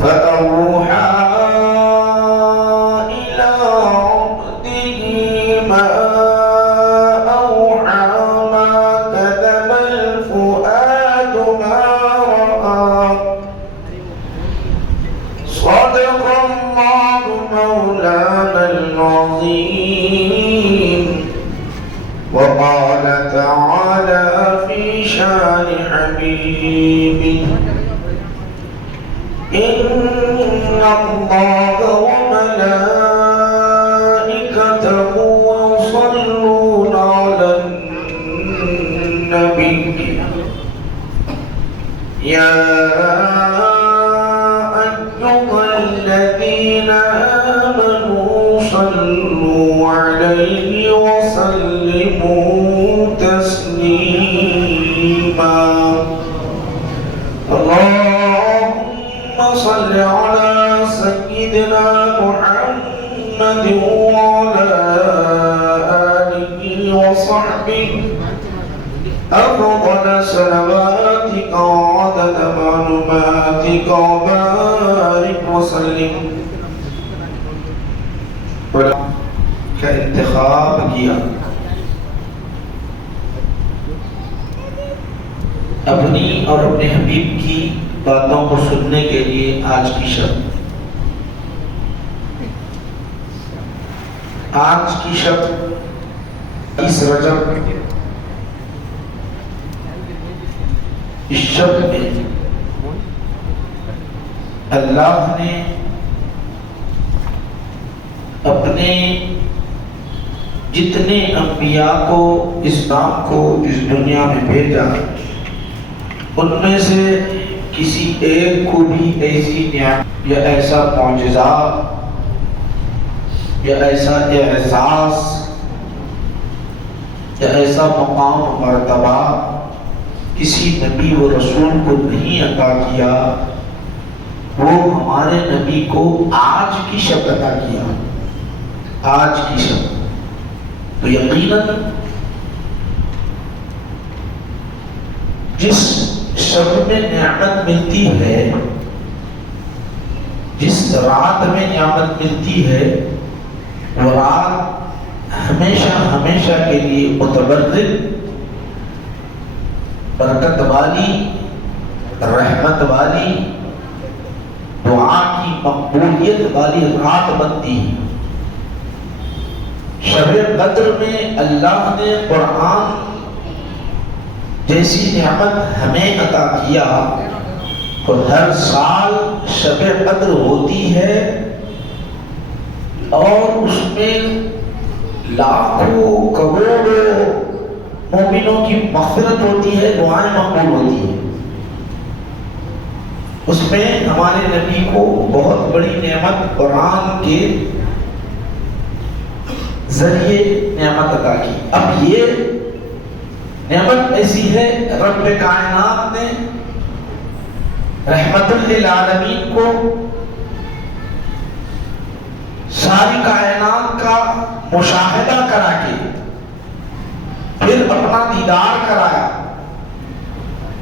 فأوحى إلى عبده ما أوحى ما كذب الفؤاد ما رأى صدق الله مولانا العظيم وقال تعالى في شان حبيبه إن الله وملائكته يصلون على النبي يا أيها الذين آمنوا صلوا عليه وسلموا تسليما اللهم صل على سيدنا محمد وعلى آله وصحبه أفضل صلواتك وعدد معلوماتك وبارك وسلم کا انتخاب کیا اپنی اور اپنے حبیب کی باتوں کو سننے کے لیے آج کی شب اس رجب اس شب میں اللہ نے اپنے جتنے انبیاء کو اسلام کو اس دنیا میں بھیجا ان میں سے کسی ایک کو بھی ایسی نعمت یا ایسا معجزہ یا ایسا اعزاز یا ایسا مقام و مرتبہ کسی نبی و رسول کو نہیں عطا کیا وہ ہمارے نبی کو آج کی شب عطا کیا آج کی شب تو یقیناً جس شب میں نعمت ملتی ہے جس رات میں نعمت ملتی ہے وہ رات ہمیشہ ہمیشہ کے لیے متبرک برکت والی رحمت والی دعا کی مقبولیت والی رات بنتی ہے شب قدر میں اللہ نے قرآن جیسی نعمت ہمیں عطا کیا اور ہر سال شب قدر ہوتی ہے اور اس میں لاکھوں کروڑوں مومنوں کی مغفرت ہوتی ہے دعائیں مقبول ہوتی ہیں اس میں ہمارے نبی کو بہت بڑی نعمت قرآن کے ذریعے نعمت عطا کی اب یہ نعمت ایسی ہے رب کائنات نے رحمت للعالمین کو ساری کائنات کا مشاہدہ کرا کے پھر اپنا دیدار کرایا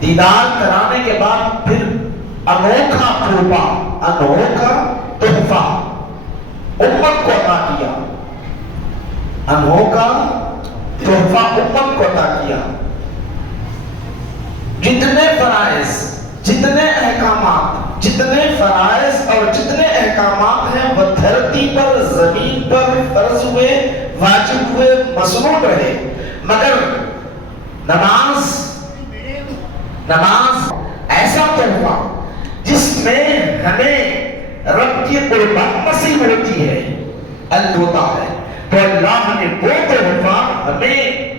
دیدار کرانے کے بعد پھر انوکھا تحفہ انوکھا تحفہ امت کو عطا کیا انوکھا تحفہ امت کو عطا کیا جتنے فرائض جتنے احکامات جتنے فرائض اور جتنے احکامات ہیں وہ دھرتی پر زمین پر فرض ہوئے واجب ہوئے مسنون رہے مگر نماز ایسا تحفہ جس میں ہمیں رب کی قربت نصیب ہوتی ہے ہوتا ہے تو اللہ نے وہ تحفہ ہمیں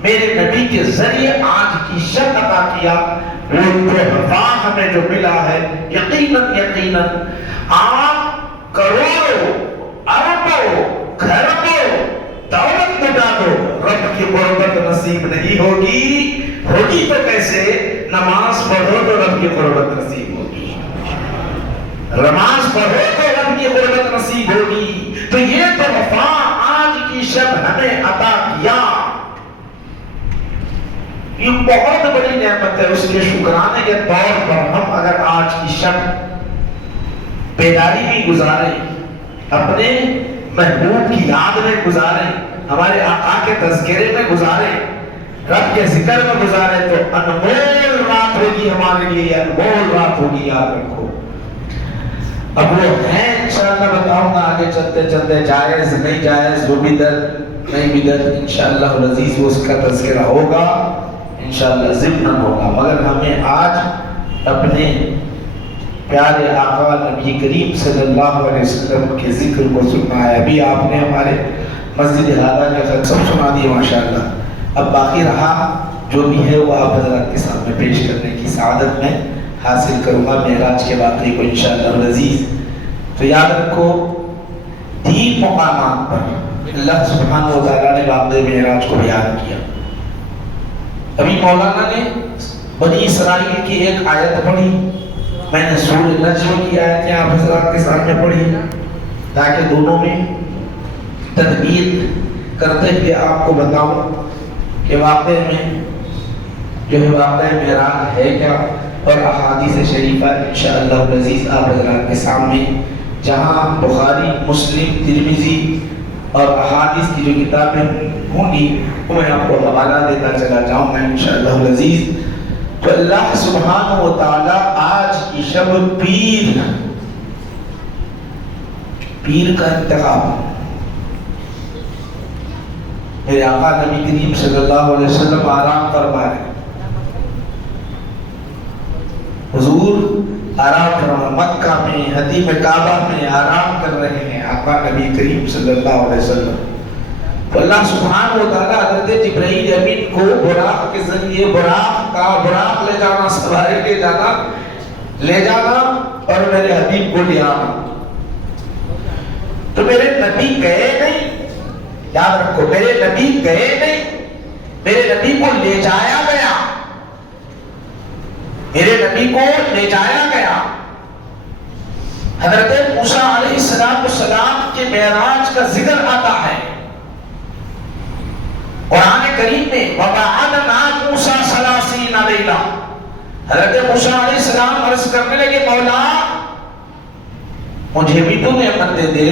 میرے نبی کے ذریعے آج کی شب عطا کیا وہ تحفہ ہمیں جو ملا ہے، یقیناً آپ کروڑوں اربوں خربوں دولت لٹا دو، رب کی قربت نصیب نہیں ہوگی تو کیسے؟ نماز پڑھو تو رب کی قربت نصیب ہوگی، نماز پڑھو تو رب کی قربت نصیب ہوگی۔ تو یہ تحفہ آج کی شب ہمیں عطا کیا، یہ بہت بڑی نعمت ہے۔ اس کے شکرانے کے طور پر ہم اگر آج کی شب بیداری میں گزاریں، اپنے محبوب کی یاد میں گزاریں، ہمارے آقا کے تذکرے میں گزاریں، رب کے ذکر میں گزاریں، تو انمول رات ہوگی ہمارے لیے، انمول رات ہوگی، یاد رکھو۔ اب وہ ہے انشاءاللہ بتاؤں گا آگے چلتے چلتے، جائز نہیں جائز، وہ بدعت نہیں بدعت، انشاءاللہ العزیز وہ اس کا تذکرہ ہوگا، انشاءاللہ ضمن ہوگا۔ مگر ہمیں آج اپنے پیارے آقا نبی کریم صلی اللہ علیہ وسلم کے ذکر کو سننا ہے۔ ابھی آپ نے ہمارے مسجد ہادہ کے خط سب سنا دیے ماشاءاللہ، اب باقی رہا جو بھی ہے وہ آپ حضرات کے سامنے پیش کرنے کی سعادت میں حاصل کروں گا معراج کے واقعے کو انشاءاللہ العزیز۔ تو یاد رکھو، تین مقامات پر اللہ سبحانہ و تعالیٰ نے واقعہ معراج کو بیان کیا۔ ابھی مولانا نے بنی اسرائیل کی ایک آیت پڑھی، میں نے سورہ نجم کی آیتیں آپ حضرات کے سامنے پڑھی تاکہ دونوں میں تدبیر کرتے ہوئے آپ کو بتاؤں کہ واقعے میں جو ہے واقعہ معراج ہے کیا، اور احادیث شریفہ انشاءاللہ العزیز آپ حضرات کے سامنے، جہاں بخاری، مسلم، ترمذی اور احادیث کی جو کتابیں ہوں گی وہ میں آپ کو حوالہ دیتا چلا جاؤں گا انشاءاللہ العزیز۔ تو اللہ سبحانہ و تعالیٰ آج کی شب پیر کا انتخاب، میرے آقا نبی کریم صلی اللہ علیہ وسلم آرام فرما رہے، حضور آرام فرما، مکہ میں حدیقہ کعبہ میں آرام کر رہے ہیں آقا نبی کریم صلی اللہ علیہ وسلم۔ تو اللہ سبحانہ و تعالیٰ حضرت جبرائیل امین کو براق کے ذریعے براق لے جانا، سواری لے جانا اور میرے حبیب کو لے آنا۔ تو میرے نبی گئے نہیں، یاد رکھو، میرے نبی گئے نہیں، میرے نبی کو لے جایا گیا، میرے نبی کو لے جایا گیا۔ حضرت موسیٰ علیہ السلام کے معراج کا ذکر آتا ہے قرآن کریم میں، وَوَعَدْنَا مُوسَىٰ 30 لَيْلَةً۔ حضرت موسیٰ علیہ السلام عرض کرنے لگے، مولا مجھے بھی تو نعمت دے دے،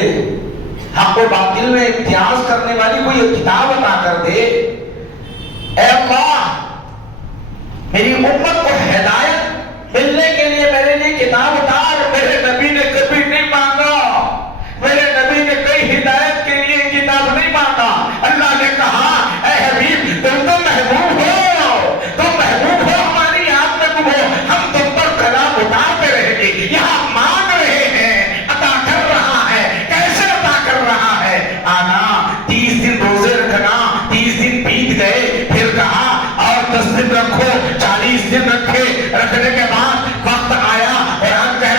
حق و باطل میں امتیاز کرنے والی کوئی کتاب عطا کر دے، اے اللہ میری امت کو ہدایت ملنے کے لیے میرے لیے کتاب اتار۔ میرے نبی نے کبھی نہیں مانگا، میرے نبی نے کئی ہدایت کے لیے کتاب نہیں مانگا۔ اللہ نے کہا، اے حبیب تم تو محبوب ہو ہماری یاد میں تم ہو، ہم تم پر کلام اتارتے رہیں گے۔ یہاں مانگ رہے ہیں، عطا کر رہا ہے، کیسے عطا کر رہا ہے؟ آنا 30 دن روزے رکھنا، 30 دن بیت گئے، پھر کہا اور 10 دن رکھو، 40 دن رکھے، رکھنے کے بعد وقت آیا، قرآن کہہ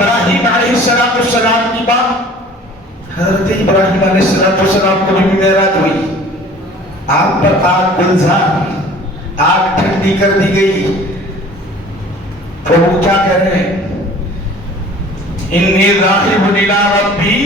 ابراہیم علیہ السلام کی بات، حضرت ابراہیم علیہ السلام کو بھی معراج ہوئی، آگ پر آگ گلزار، آگ ٹھنڈی کر دی گئی، تو وہ کیا کہہ رہے ہیں؟ انی ذاہب الی ربی،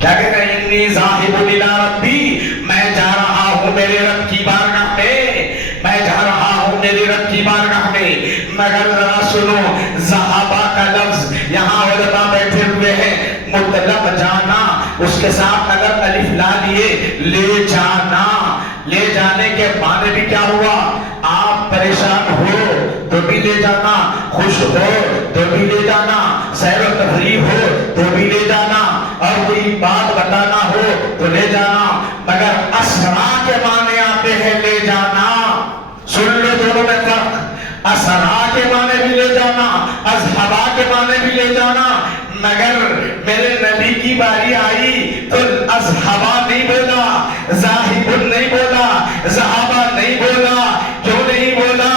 کیا کہہ رہے ہیں؟ انی ذاہب الی ربی، میں جا رہا ہوں میرے رب کی بارگاہ میں، میں جا رہا ہوں میرے رب کی بارگاہ میں۔ مگر ذرا سنو، ذہابہ کا لفظ یہاں علماء بیٹھے ہوئے ہیں، مطلب جانا، اس کے ساتھ اگر الف لا لیے، لے جانا، لے جانے کے معنی بھی کیا ہوا؟ آپ پریشان ہو تو بھی لے جانا، خوش ہو تو بھی لے جانا، سیر و تفریح ہو تو بھی لے جانا، اور کوئی بات بتانا ہو تو لے جانا۔ مگر اسرا کے معنی آتے ہیں لے جانا، سن لو دونوں میں فرق، اسرا کے معنی بھی لے جانا، اذهبا کے معنی بھی لے جانا۔ مگر میرے نبی کی باری آئی تو اذهبا نہیں بولا، ذاہب نہیں بولا، ذهبا نہیں بولا۔ کیوں نہیں بولا؟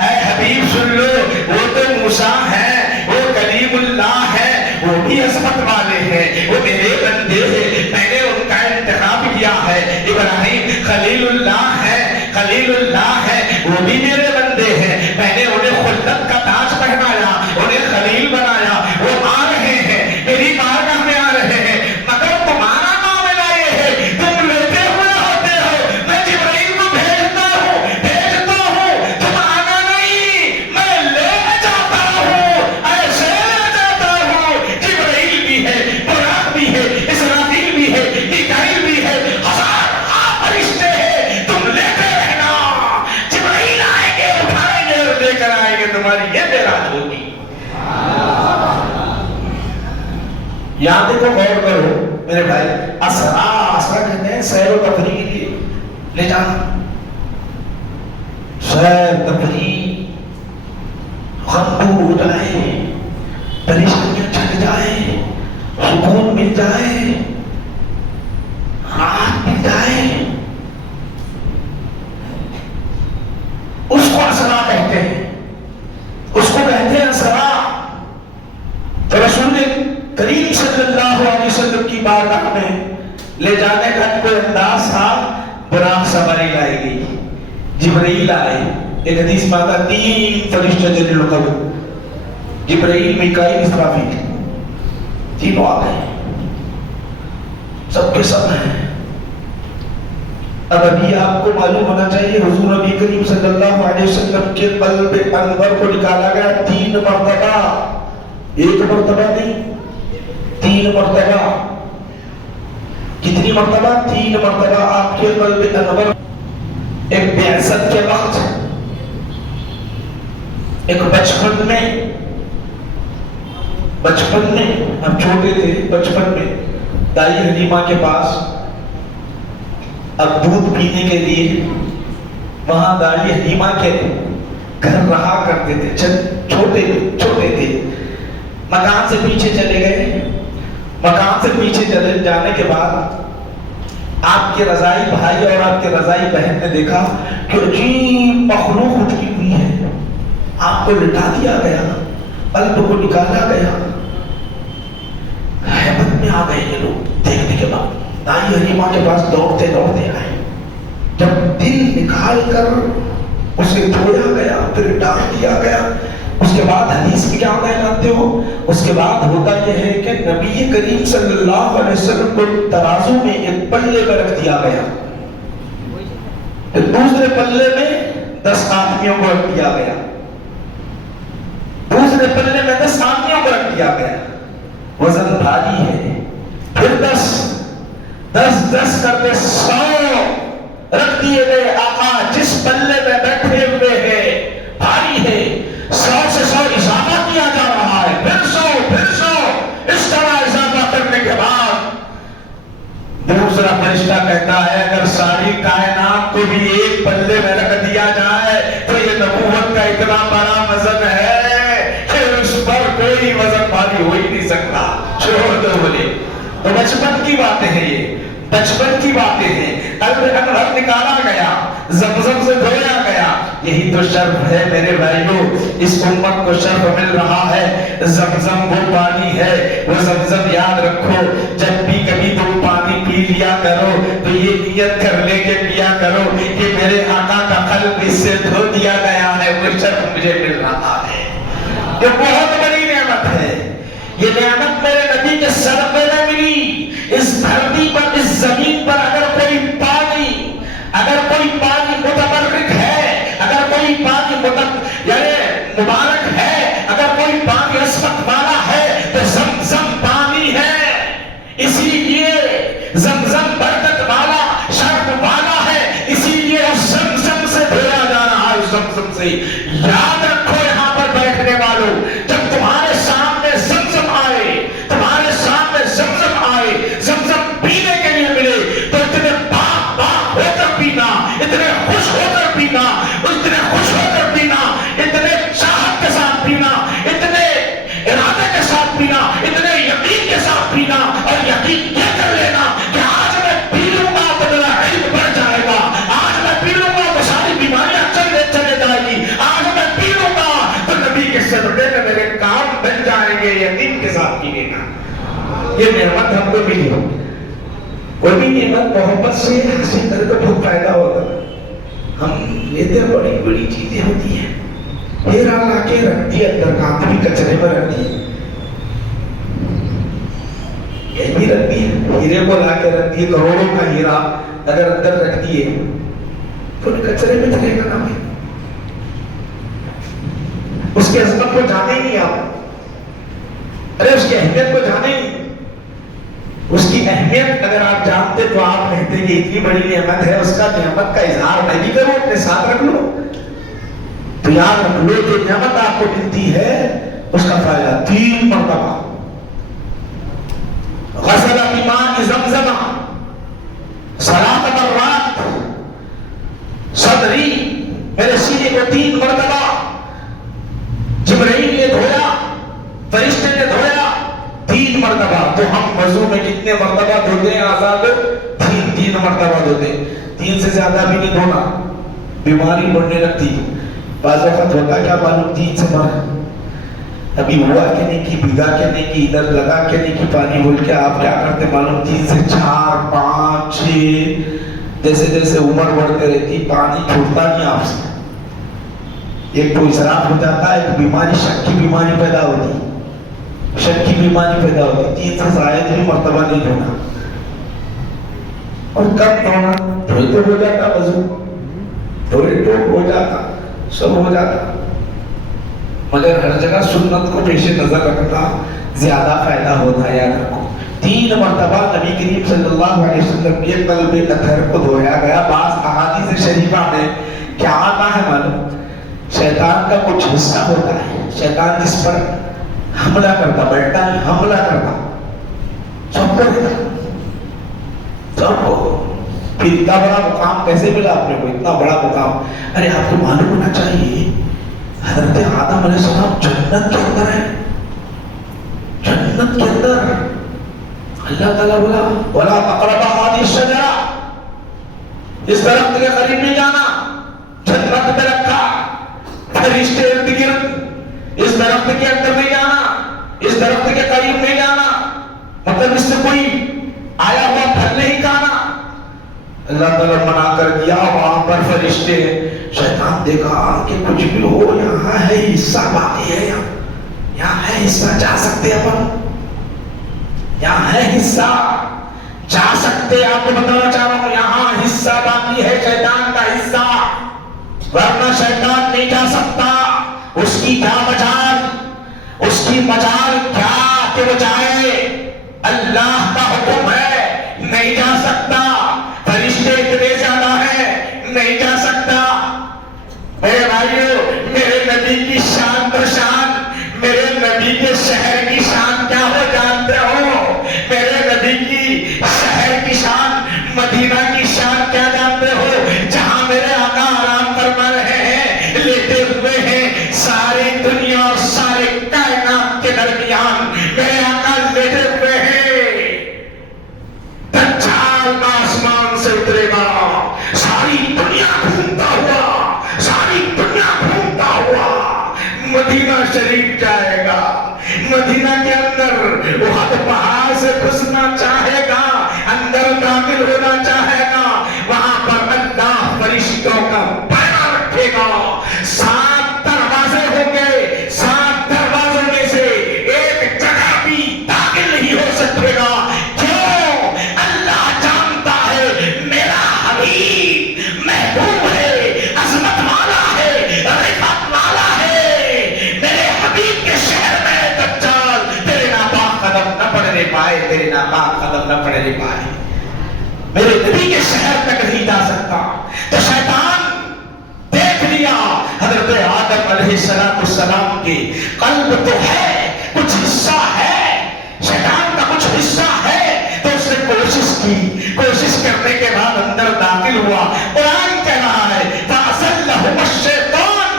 اے حبیب سن لو، وہ تو موسیٰ ہے، وہ کلیم اللہ ہے، وہ بھی عظمت والے ہیں، وہ میرے بندے ہیں، میں نے ان کا انتخاب کیا ہے۔ ابراہیم خلیل اللہ ہے، خلیل اللہ ہے، وہ بھی میرے بندے ہیں، میں نے انہیں خلت کا تاج پہنایا، انہیں خلیل بنایا۔ وہ آ رہے ہیں، میری بارگاہ میں آ رہے ہیں، مگر تمہارا معاملہ یہ ہے، تم لیتے ہوئے ہوتے ہو، میں جبرائیل کو بھیجتا ہوں، تم آنا نہیں، میں لے جاتا ہوں، ایسے لے جاتا ہوں۔ جبرائیل بھی ہے، براق بھی ہے، اسرافیل بھی ہے، میکائیل بھی ہے، ہزار فرشتے ہیں، تم لیتے رہنا، جبرائیل آئیں گے، اٹھائیں گے اور لے کر آئیں گے، تمہاری یہ معراج ہوگی۔ یہاں دیکھو، غور کرو میرے بھائی، اسرا کہتے ہیں سیر و تفریح کے لیے لے جانا، سیر تفریح، غم دور ہو جائے، پریشانیاں چھٹ جائے، سکون مل جائے، راحت مل جائے، اس کو اسرا کہتے ہیں، اس کو کہتے ہیں اسرا۔ تو رسول کریم صلی اللہ علیہ وسلم کی بارگاہ میں لے جانے کا کوئی انداز تھا، براق سواری لائی گئی، جبرائیل آئے، ایک حدیث میں آتا 3 فرشتے جلیل القدر، جبرائیل، میکائیل، اسرافیل، تینوں آ گئے، سب کے سب ہیں۔ اب ابھی آپ کو معلوم ہونا چاہیے، حضور نبی کریم صلی اللہ علیہ وسلم کے قلب انور کو نکالا گیا 3 مرتبہ، ایک مرتبہ نہیں، 3 مرتبہ۔ کتنی مرتبہ؟ 3 مرتبہ آپ کے قلب انور، ایک بعثت کے وقت، ایک بچپن میں ہم چھوٹے تھے، بچپن میں دائی حلیمہ کے پاس اب دودھ پینے کے لیے وہاں دائی حلیمہ کے گھر رہا کرتے تھے، چھوٹے تھے، مکان سے پیچھے چلے گئے، مکان سے پیچھے چلے جانے کے بعد آپ کے رضائی بھائی اور آپ کے رضائی بہن نے دیکھا کہ عجیب مخلوق اٹھی ہوئی ہے، آپ کو لٹا دیا گیا، قلب کو نکالا گیا، حیبت میں آ گئے یہ لوگ۔ دیکھنے کے بعد دائی حلیمہ کے پاس دوڑتے آئے، جب دل نکال کر اسے دھویا گیا، پھر ڈال دیا گیا، اس کے بعد حدیث میں کیا ہوتا ہے جانتے ہو؟ اس کے بعد ہوتا یہ ہے کہ نبی کریم صلی اللہ علیہ وسلم کو ترازو میں ایک پلے میں رکھ دیا گیا، پھر دوسرے پلے میں 10 آدمیوں کو رکھ دیا گیا، دوسرے پلے میں 10 آدمیوں کو رکھ دیا گیا، وزن بھاری ہے، پھر 10 کرتے 100 رکھ دیے گئے۔ آقا جس پلے میں بیٹھے ہوئے ہیں بھاری ہے، 100 سے 100 اضافہ کیا جا رہا ہے، پھر 100 اس طرح اضافہ کرنے کے بعد دوسرا فرشتہ کہتا ہے اگر ساری کائنات کو بھی ایک پلے میں رکھ دیا جائے تو یہ نبوت کا اتنا بڑا وزن ہے کہ اس پر کوئی وزن بھاری ہو ہی نہیں سکتا۔ چھوڑ دو بولے، تو بچپن کی باتیں ہیں، یہ بچپن کی باتیں ہیں۔ قلب انور نکالا گیا، زمزم سے دھویا گیا. یہی تو شرف ہے میرے بھائیوں, اس امت کو شرف مل رہا ہے. زمزم وہ پانی ہے, وہ زمزم یاد رکھو, جب بھی کبھی تم پانی پی لیا کرو تو یہ نیت کر لے کے پیا کرو کہ میرے آقا کا قلب اس سے دھو دیا گیا ہے, وہ شرف مجھے مل رہا ہے. یہ بہت بڑی نعمت ہے. یہ نعمت میرے نبی کے صدقے میں ملی. اس دھرتی پر, اس زمین پر اگر کوئی پانی متبرک ہے, اگر کوئی پانی مبارک ہے, اگر کوئی پانی عصمت والا ہے تو زمزم پانی ہے. اسی لیے زمزم برکت والا, شرف والا ہے. اسی لیے اس زمزم سے دھویا جا رہا ہے. اس زمزم سے یاد رکھو یہاں پر بیٹھنے والوں, جب تمہارے سامنے زمزم آئے, تمہارے سامنے زمزم آئے, زمزم پینے کے لیے ملے تو اتنے باغ ہو کر پینا, اتنے خوش ہو کر پینا, اتنے خوش ہو کر پینا, اتنے چاہت کے ساتھ پینا, اتنے ارادے کے ساتھ پینا, اتنے یقین کے ساتھ پینا, اور یقین یہ کر لینا کہ آج میں پی لوں گا تو میرا علم بڑھ جائے گا, آج میں پی لوں گا تو ساری بیماریاں چلے جائے گی, آج میں پی لوں گا تو نبی کے صدقے میں میرے کام بن جائیں گے. یقین کے ساتھ پینے کا یہ نعمت ہم کو ملی ہو. کوئی بھی نعمت محبت سے حاصل کرے تو بہت فائدہ ہوتا ہے. ہم لیتے بڑی بڑی چیزیں ہوتی ہیں, ہیرا لا کے رکھ دی اندر, کانت بھی کچرے میں رکھ دی, یہ بھی رکھ دی, ہیرے کو لا کے رکھ دی, کروڑوں کا ہیرا اگر اندر رکھ دیے تو کچرے میں چلے گا نا بھائی. اس کی عظمت کو جانے ہی نہیں آپ, ارے اس کی اہمیت کو جانے ہی نہیں. اس کی اہمیت اگر آپ جانتے تو آپ کہتے کہ اتنی بڑی نعمت ہے, اس کا نعمت کا اظہار میں بھی کروں, اپنے ساتھ رکھ لو. تو یاد رکھ لو جو نعمت آپ کو ملتی ہے اس کا فائدہ 3 مرتبہ. غسل بماء زمزم 3 مرات, صدری میرے سینے کو 3 مرتبہ جبرائیل نے دھویا, فرشتے نے دھویا 3 مرتبہ. تو ہم وضو میں کتنے مرتبہ دھوتے ہیں آزاد؟ 3 مرتبہ دھوتے. 3 سے زیادہ بھی نہیں دھونا, بیماری بڑھنے لگتی. بعض وقت ہوتا کیا معلوم, 3 سے مر ابھی ہوا کہ نہیں کی, بھیگا کہ نہیں کی, ادھر لگا کہ نہیں کی پانی بول کے آپ کیا کرتے معلوم, 3 سے 4 5 6 جیسے جیسے عمر بڑھتے رہتی پانی چھوٹتا نہیں آپ سے. ایک تو اسراف ہو جاتا ہے, ایک بیماری, شک کی بیماری پیدا ہوتی, شک کی بیماری پیدا ہوتی. 3 سے زائد بھی مرتبہ نہیں دھونا. اور کب دھونا؟ دھوئے تو ہو جاتا وضو, دھوئے تو ہو جاتا, سب ہو جاتا, مگر ہر جگہ سنت کو پیش نظر رکھنا زیادہ فائدہ ہوتا ہے. یاد رکھو 3 مرتبہ نبی کریم صلی اللہ علیہ وسلم کے قلب اطہر کو دھویا گیا. بعض احادیث شریفہ میں کیا آتا ہے معلوم, شیطان کا کچھ حصہ ہوتا ہے, شیطان جس پر حملہ کرتا, بیٹھتا ہے حملہ کرتا, سب کو دیتا, سب کو. پھر اتنا بڑا مقام کیسے ملا آپ نے کو, اتنا بڑا مقام؟ ارے آپ کو معلوم ہونا چاہیے حضرت آدم علیہ السلام جنت کے اندر ہے, جنت کے اندر. اللہ تعالیٰ بولا وَلَا تَقْرَبَا هَٰذِهِ الشَّجَرَةَ, اس درخت کے قریب نہیں جانا. جنت میں رکھا, فرشتے ارد گرد, اس درخت کے اندر نہیں جانا, اس درخت کے قریب نہیں جانا, مطلب اس سے کوئی آیا ہوا پھل نہیں کھانا. اللہ تعالیٰ منع کر دیا. وہاں پر فرشتے, شیطان دیکھا کہ کچھ بھی ہو, یہاں ہے حصہ باقی ہے, یہاں ہے حصہ, جا سکتے اپن, یہاں ہے حصہ, جا سکتے. آپ کو بتانا چاہ رہا ہوں یہاں حصہ باقی ہے, شیطان کا حصہ, ورنہ شیطان نہیں جا سکتا. اس کی کیا مجال, اس کی مجال کیا کہ وہ جائے, اللہ کا حکم ہے, نہیں جا سکتا. فرشتے اتنے زیادہ ہیں, نہیں جا سکتا. میرے بھائیو, میرے نبی کی شان تو شان, میرے نبی کے شہر کی شان کیا ہو جانتے ہو؟ میرے نبی کی شہر کی شان, مدینہ کی شان کیا جانتے ہو؟ جہاں میرے آقا آرام فرما رہے ہیں, لیٹے ہوئے ہیں, ساری دنیا اور سارے کائنات کے درمیان میرے آقا لیٹے ہوئے ہیں. دجال آسمان سے اترے گا, ساری دنیا مدینہ شریف جائے گا، مدینہ کے اندر احد پہاڑ سے گھسنا چاہے گا، اندر داخل ہونا چاہے گا، وہاں پر اللہ فرشتوں کا پہرا رکھے گا، 7 دروازے ہوں گے، 7 دروازوں میں سے ایک جگہ بھی داخل نہیں ہو سکے گا۔ کیوں؟ اللہ جانتا ہے میرا حبیب محبوب ہے، عظمت والا ہے، رفعت والا ہے، میرے حبیب کے شہر میں دجال تیرے ناپاک قدم نہ پڑنے پائے، تیرے ناپاک قدم نہ پڑنے پائے، میرے نبی کے شہر تک نہیں جا سکتا۔ تو شیطان دیکھ لیا حضرت آدم علیہ السلام کے قلب تو ہے، کچھ حصہ ہے، شیطان کا کچھ حصہ ہے، تو اس نے کوشش کی، کوشش کرنے کے بعد اندر داخل ہوا۔ قرآن کہہ رہا ہے فَأَزَلَّهُمَ الشَّيْطَانُ،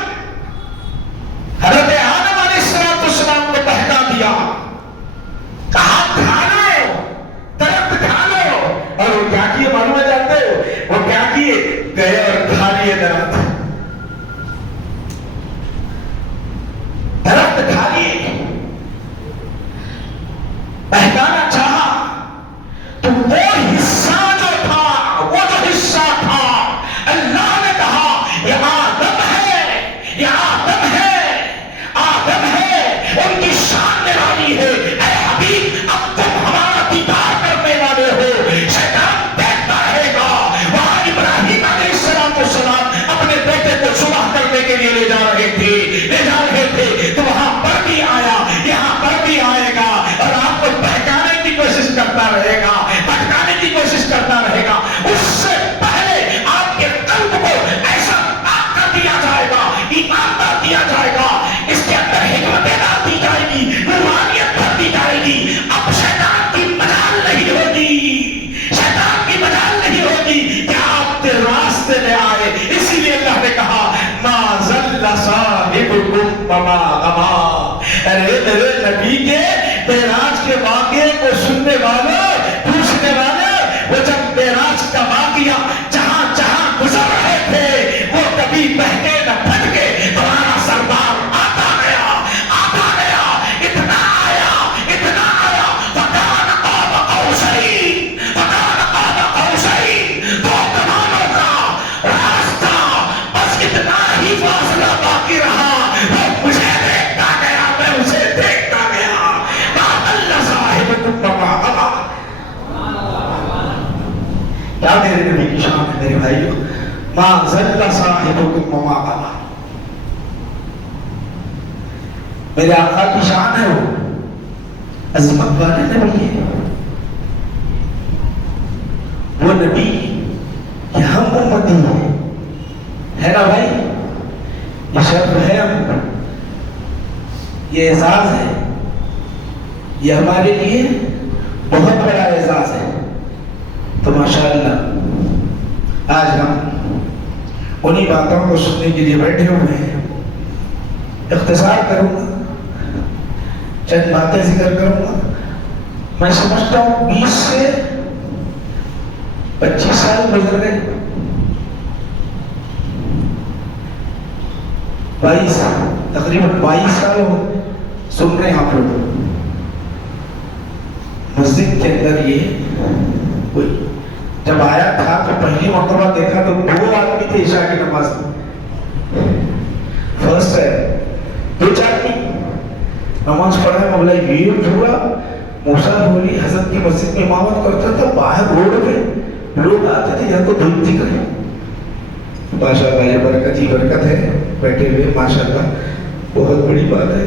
حضرت آدم علیہ السلام کو بہکا دیا، کہا کھا لو، درخت کھا لو، اور وہ کیا کیے معلوم ہے جانتے ہو؟ وہ کیا کیے؟ گئے اور کھا لیے درخت، درخت کھا لیے، بہکانا چاہا، تو وہ حصہ جو تھا، وہ جو حصہ تھا، اللہ نے کہا یہ آدم ہے، یہ آدم ہے، آدم ہے، ان کی شان نرالی ہے، اے حبیب اب تم ہمارا دیدار کرنے والے ہو۔ شیطان دیکھتا رہے گا، وہاں ابراہیم علیہ السلام اپنے بیٹے کو ذبح کرنے کے لیے لے جا رہے تھے، تو وہاں پر بھی آیا، یہاں پر بھی آئے گا، اور آپ کو بہکانے کی کوشش کرتا رہے گا، بھٹکانے کی کوشش کرتا رہے گا۔ اس سے پہلے آپ کے قلب کو ایسا پاک کر دیا جائے گا، ایمان ڈال دیا جائے گا، اس کے اندر حکمت ڈال دی جائے گی، نورانیت بھر دی جائے گی، اب شیطان کی مجال نہیں ہوگی، شیطان کی مجال نہیں ہوگی کہ آپ کے راستے میں آئے۔ اسی لیے اللہ نے کہا ما ضل صاحبکم وما غوی، ارے میرے نبی کے معراج کے واقعے کو سننے والوں، پوچھنے والوں، وہ جب معراج کا واقعہ جہاں جہاں گزر رہے تھے وہ کبھی بہکے نہ پھٹکے، تمہارا سردار آتا گیا، اتنا آیا، فکان قاب قوسین، دو کمانوں کا راستہ، بس اتنا ہی فاصلہ باقی رہا، وہ مجھے دیکھتا گیا، میں اسے دیکھتا گیا، ما ضل صاحبکم وما غوی۔ کیا میرے نبی کی شان ہے میرے بھائیو؟ ما ضل صاحبکم وما غوی، میرے آقا کی شان ہے، وہ عظمت والے نبی ہے، وہ نبی کہ ہم امتی ہیں، ہے نا بھائی؟ یہ شرف ہے، ہم یہ اعزاز ہے، یہ ہمارے لیے بہت بڑا اعزاز ہے۔ تو ماشاءاللہ آج ہم انہی باتوں کو سننے کے لیے بیٹھے ہوئے ہیں۔ اختصار کروں گا، چند باتیں ذکر کروں گا۔ میں سمجھتا ہوں 20 سے 25 سال گزر گئے، 22 تقریباً 22 سال ہو سن رہے ہیں آپ لوگ۔ مسجد کے اندر یہ کوئی جب آیا تھا تو پہلی مرتبہ دیکھا تو 2 آدمی تھے عشاء کی نماز میں، فرسٹ ہے 2 آدمی نماز پڑھا ہے، مولا یہ پورا موسیٰ بولی حضرت کی مسجد میں امامت کرتا تھا، باہر روڈ پہ لوگ آتے تھے، یا تو دھوپ دکھ رہے۔ ماشاءاللہ یہ برکت ہی برکت ہے، بیٹھے ہوئے ماشاءاللہ بہت بڑی بات ہے،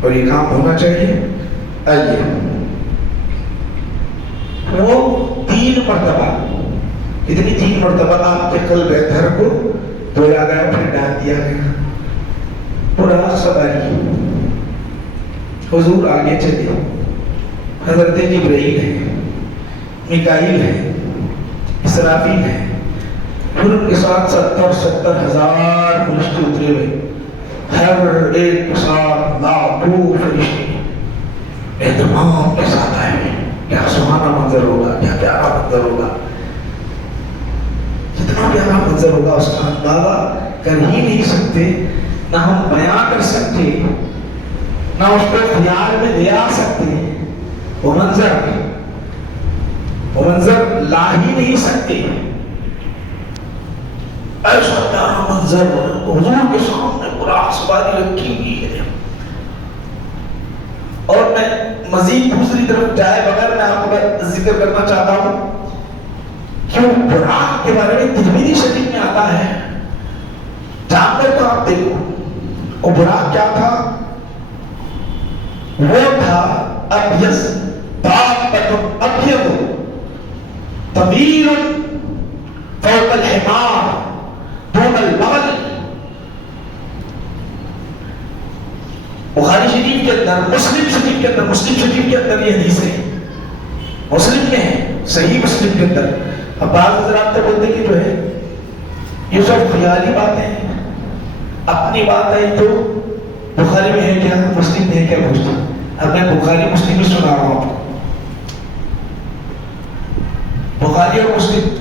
اور یہ کام ہونا چاہیے۔ آئیے، وہ 3 مرتبہ، اتنی 3 مرتبہ آپ کے قلب اطہر کو دھویا گیا، پھر ڈال دیا گیا، پورا سواری۔ حضور آگے چلے، حضرت جبرائیل ہے، میکائیل ہے، اسرافیل ہے، پھر ان کے ساتھ 70 ہزار فرشتے اترے ہوئے، ہر ایک کے ساتھ لاکھوں فرشتے اہتمام کے ساتھ آئے ہوئے۔ کیا سہانا منظر ہوگا، کیا پیارا منظر ہوگا، کتنا پیارا منظر ہوگا، اس کا اندازہ کر ہی نہیں سکتے نہ ہم بیان کر سکتے، نہ اس کو خیال میں لے آ سکتے، وہ منظر لا ہی نہیں سکتے۔ ایسا پیارا منظر حضور کے سامنے براق سواری رکھی ہوئی ہے، اور میں مزید دوسری طرف جائے بغیر میں آپ کو ذکر کرنا چاہتا ہوں کیوں براق کے بارے میں ترمذی شریف میں آتا ہے، جانور تو آپ دیکھو، اور براق کیا تھا؟ وہ تھا ابیض دابۃ ابیض طویل فوق الحمار دون البغل۔ بخاری شریف کے اندر، مسلم شریف کے اندر یہ حدیث ہے، مسلم میں ہے، صحیح مسلم کے اندر۔ اب بعض حضرات تو بولتے کہ جو ہے یہ سب خیالی باتیں ہیں، اپنی بات ہے تو بخاری میں ہے کیا، مسلم میں ہے کیا پوچھتا۔ اب میں بخاری مسلم میں سنا رہا ہوں، بخاری اور مسلم۔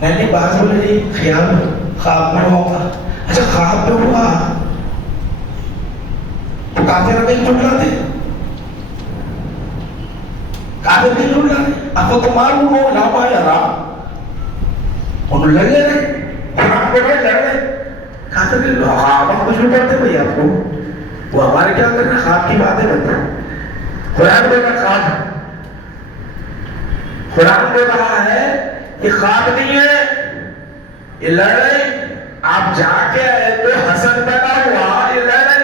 میں نے بعض بولے نہیں خیال خواب میں ہوگا، اچھا خواب میں ہوا تو کافر نہیں جھٹلا دے، کافر نہیں جھٹلا دے، اب تو تمہارو ہو لا پایا رہا انہوں لڑ لے رہے، خواب میں لڑ رہے، کافر نہیں خواب ہم کچھ نہیں کرتے بھئی آپ کو، وہ ہمارے کیا کرنا، خواب کی باتیں بتا۔ قرآن میں خواب، قرآن میں کہا ہے یہ خواب نہیں ہے، یہ لڑ رہے، آپ جا کے آئے تو حسد پیدا ہوا، یہ لڑ رہے،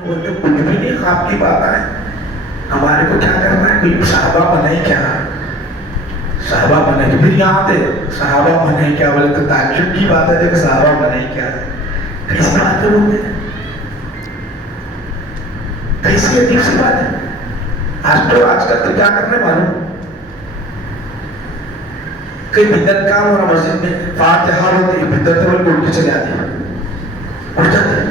وہ تو کچھ بھی نہیں، خواب کی بات ہے، ہمارے کو کیا کرنا ہے، کوئی صحابہ بنے کیا، صحابہ بنے تو پھر یہاں تھے صحابہ بنے کیا بولے تو تعجب کی بات ہے کہ صحابہ بنے کیا، کیسی بات ہے وہ، کیسی عجیب سی بات ہے۔ آج کل تو کیا کرنے معلوم، کئی بدعت کام ہو رہا مسجد میں، فاتحہ ہوتی ہے بدعت ہے بلکہ اٹھ کے چلے آتے ہیں، اٹھ جاتے ہیں،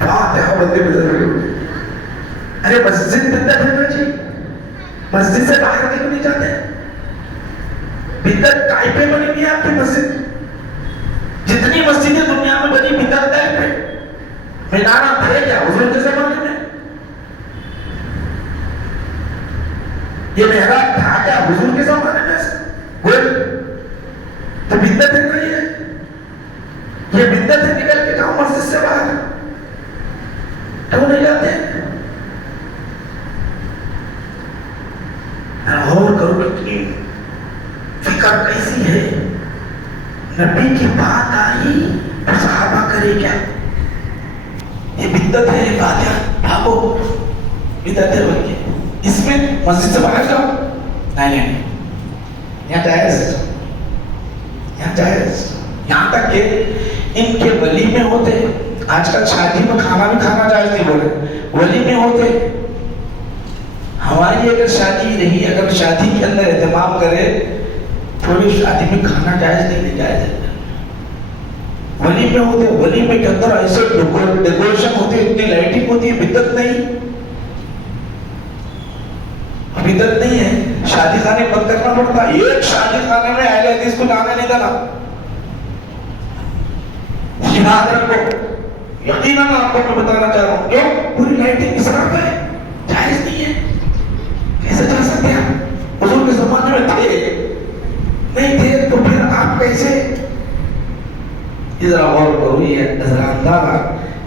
فاتحہ بولتے بدعت ہے، ارے مسجد بدعت ہے نا جی، مسجد سے باہر نہیں جاتے، بدعت ٹائپ پہ بنی ہوئی ہے آپ کی مسجد، جتنی مسجدیں دنیا میں بنی بدعت ٹائپ ہے، مینارہ تھے کیا حضور کے زمانے میں، یہ محراب تھا کیا حضور کے زمانے میں، تو بدعت ہے نہیں ہے، یہ بدعت ہے، نکل کے جاؤ مسجد سے باہر، کیوں نہیں جاتے؟ غور کرو کتنی فکر کیسی ہے، نبی کی بات آئی تو صحابہ کرے کیا، یہ بدعت ہے، فاتحہ بھاگو، بدعت ہے بلکہ اس میں مسجد سے باہر جاؤ، نہیں یہاں جائز، یہاں تک کہ ان کے ولی میں ہوتے، آج کل شادی میں کھانا بھی کھانا جائز نہیں بولے، ولی میں ہوتے، ہماری اگر شادی رہی، اگر شادی کے اندر اہتمام کرے تھوڑی شادی میں کھانا جائز نہیں جائز ہے، ولی میں ہوتے، ولی میں کے اندر ایسے ڈیکوریشن ہوتی ہے، اتنی لائٹنگ ہوتی ہے، بدعت نہیں ہے، شادی خانے بند کرنا پڑتا، ایک شادی خانے میں اہل حدیث کو جانے نہیں دینا، یاد رکھو، یقیناً آپ کو میں بتانا چاہ رہا ہوں، کیوں پوری لائٹنگ اسراف ہے، جائز نہیں ہے، کیسے جا سکتے ہیں، حضور کے زمانے میں تھے نہیں تھے تو پھر آپ کیسے، ذرا غور کرو، یہ ذرا اندازہ،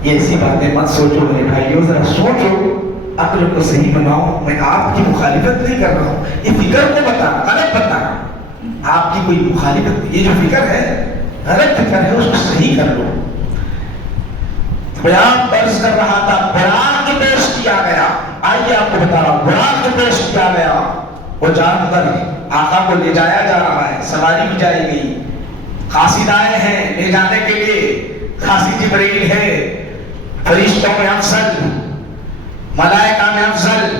یہ ایسی باتیں مت سوچو میرے بھائیو، ذرا سوچو، عقل کو صحیح بناؤ، میں آپ کی مخالفت نہیں کر رہا ہوں، یہ فکر کو بتا غلط بتا، آپ کی کوئی مخالفت، یہ جو فکر ہے غلط فکر ہے، اس کو صحیح کر لو۔ بیان درج کر رہا تھا، براق پیش کیا گیا، آئیے آپ کو بتا رہا ہوں، براق پیش کیا گیا، وہ جانور آقا کو لے جایا جا رہا ہے، سواری بھی جائے گی، قاصد آئے ہیں لے جانے کے لیے، قاصد جبرائیل ہے، فرشتوں میں افضل، ملائکہ میں افضل،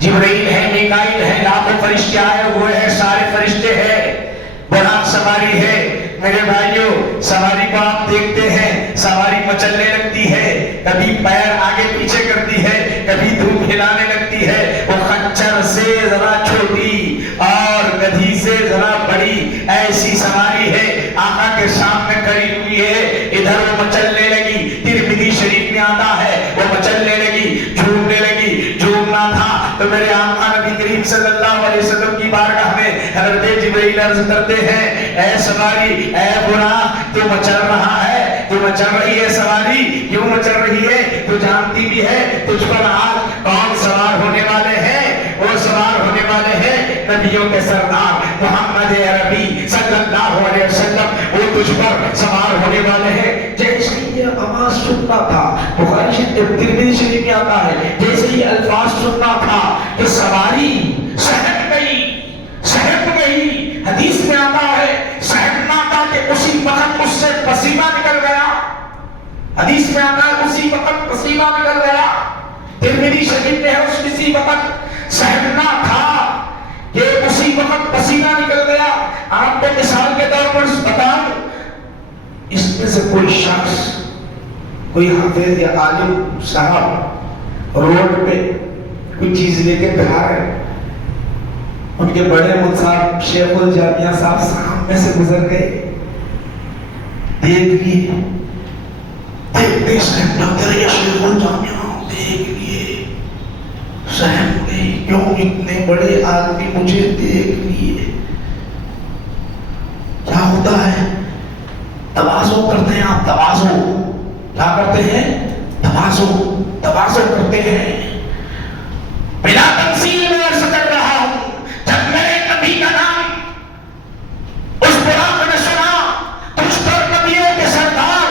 جبرائیل ہے، میکائیل ہے، لاکھوں فرشتے آئے ہوئے ہیں، سارے فرشتے ہیں، براق سواری ہے، میرے بھائیوں سواری کو آپ دیکھتے ہیں، سواری مچلنے لگتی ہے، کبھی پیر آگے پیچھے کرتی ہے، کبھی دھوپ ہلانے لگتی ہے، وہ خچر سے ذرا چھوٹی اور گدھی سے ذرا بڑی ایسی سواری ہے، آقا کے سامنے کھڑی ہوئی ہے، ادھر ادھر وہ مچلنے لگی. ترمذی شریف میں آتا ہے وہ مچلنے لگی, جھومنے لگی. جھومنا تھا تو میرے آقا نبی کریم صلی اللہ علیہ وسلم کی بارگاہ میں حضرت جبرائیل عرض کرتے ہیں, اے سواری, اے براق, تو مچل رہا ہے, تو مچل رہی ہے سواری, کیوں مچل رہی ہے؟ تو جانتی بھی ہے تجھ پر آج کون سوار ہونے والے ہیں؟ وہ سوار ہونے والے ہیں نبیوں کے سردار محمد عربی صلی اللہ علیہ وسلم. وہ تجھ پر سوار ہونے والے ہیں. جیسے یہ آواز سننا تھا, بخاری شریف ترمذی شریف میں آتا ہے, جیسے یہ الفاظ سننا تھا کہ سواری سہم گئی, سہم گئی. حدیث میں آتا ہے سہمنا تھا کہ اسی وقت اس سے پسینہ نکل گیا. حدیث میں آتا ہے اسی وقت پسینہ نکل گیا. ترمذی شریف میں ہے اسی وقت سہمنا تھا کہ اسی وقت پسینہ نکل گیا. آپ کو مثال کے طور پر بتاؤں, اس میں سے کوئی شخص, کوئی حافظ یا عالم صاحب روڈ پہ کوئی چیز لے کے کھا رہے, ان کے بڑے مصعب شیخ الجامعہ صاحب سامنے سے گزر گئے, دیکھ لیے, دیکھتے سہمنا کرے شیخ الجامعہ, دیکھ لیے سہم گئی, کیوں اتنے بڑے آدمی مجھے دیکھ لیے. کیا ہوتا ہے؟ تواضع کرتے ہیں آپ, تواضع کیا کرتے ہیں؟ تواضع, تواضع کرتے ہیں. بلا تمثیل میں عرض کر رہا ہوں, جب میرے نبی کا نام اس براق نے سنا, تجھ پر نبیوں کے سردار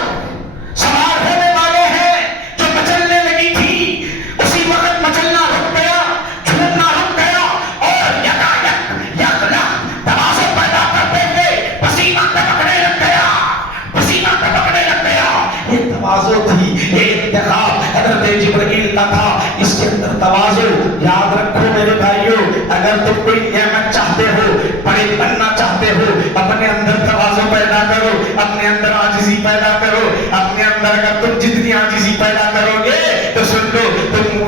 سوار ہونے والے ہیں, جو مچلنے لگی تھی اسی وقت مچلنا رک گیا, جھومنا رک گیا, اور یکلا تواضع پیدا کرتے ہوئے پسینہ ٹپکنے لگ گیا, پسینہ ٹپکنے لگ گیا. یہ تواضع تھی, یہ انتخاب حضرت جبرائیل کا تھا. اس کے اندر تواضع, یاد رکھو میرے بھائیو, اگر تم کوئی نعمت چاہتے ہو, بڑے بننا چاہتے ہو, اپنے اندر تواضع پیدا کرو, اپنے اندر عاجزی پیدا کرو. اپنے اندر اگر تم جتنی عاجزی پیدا کرو گے تو سن لو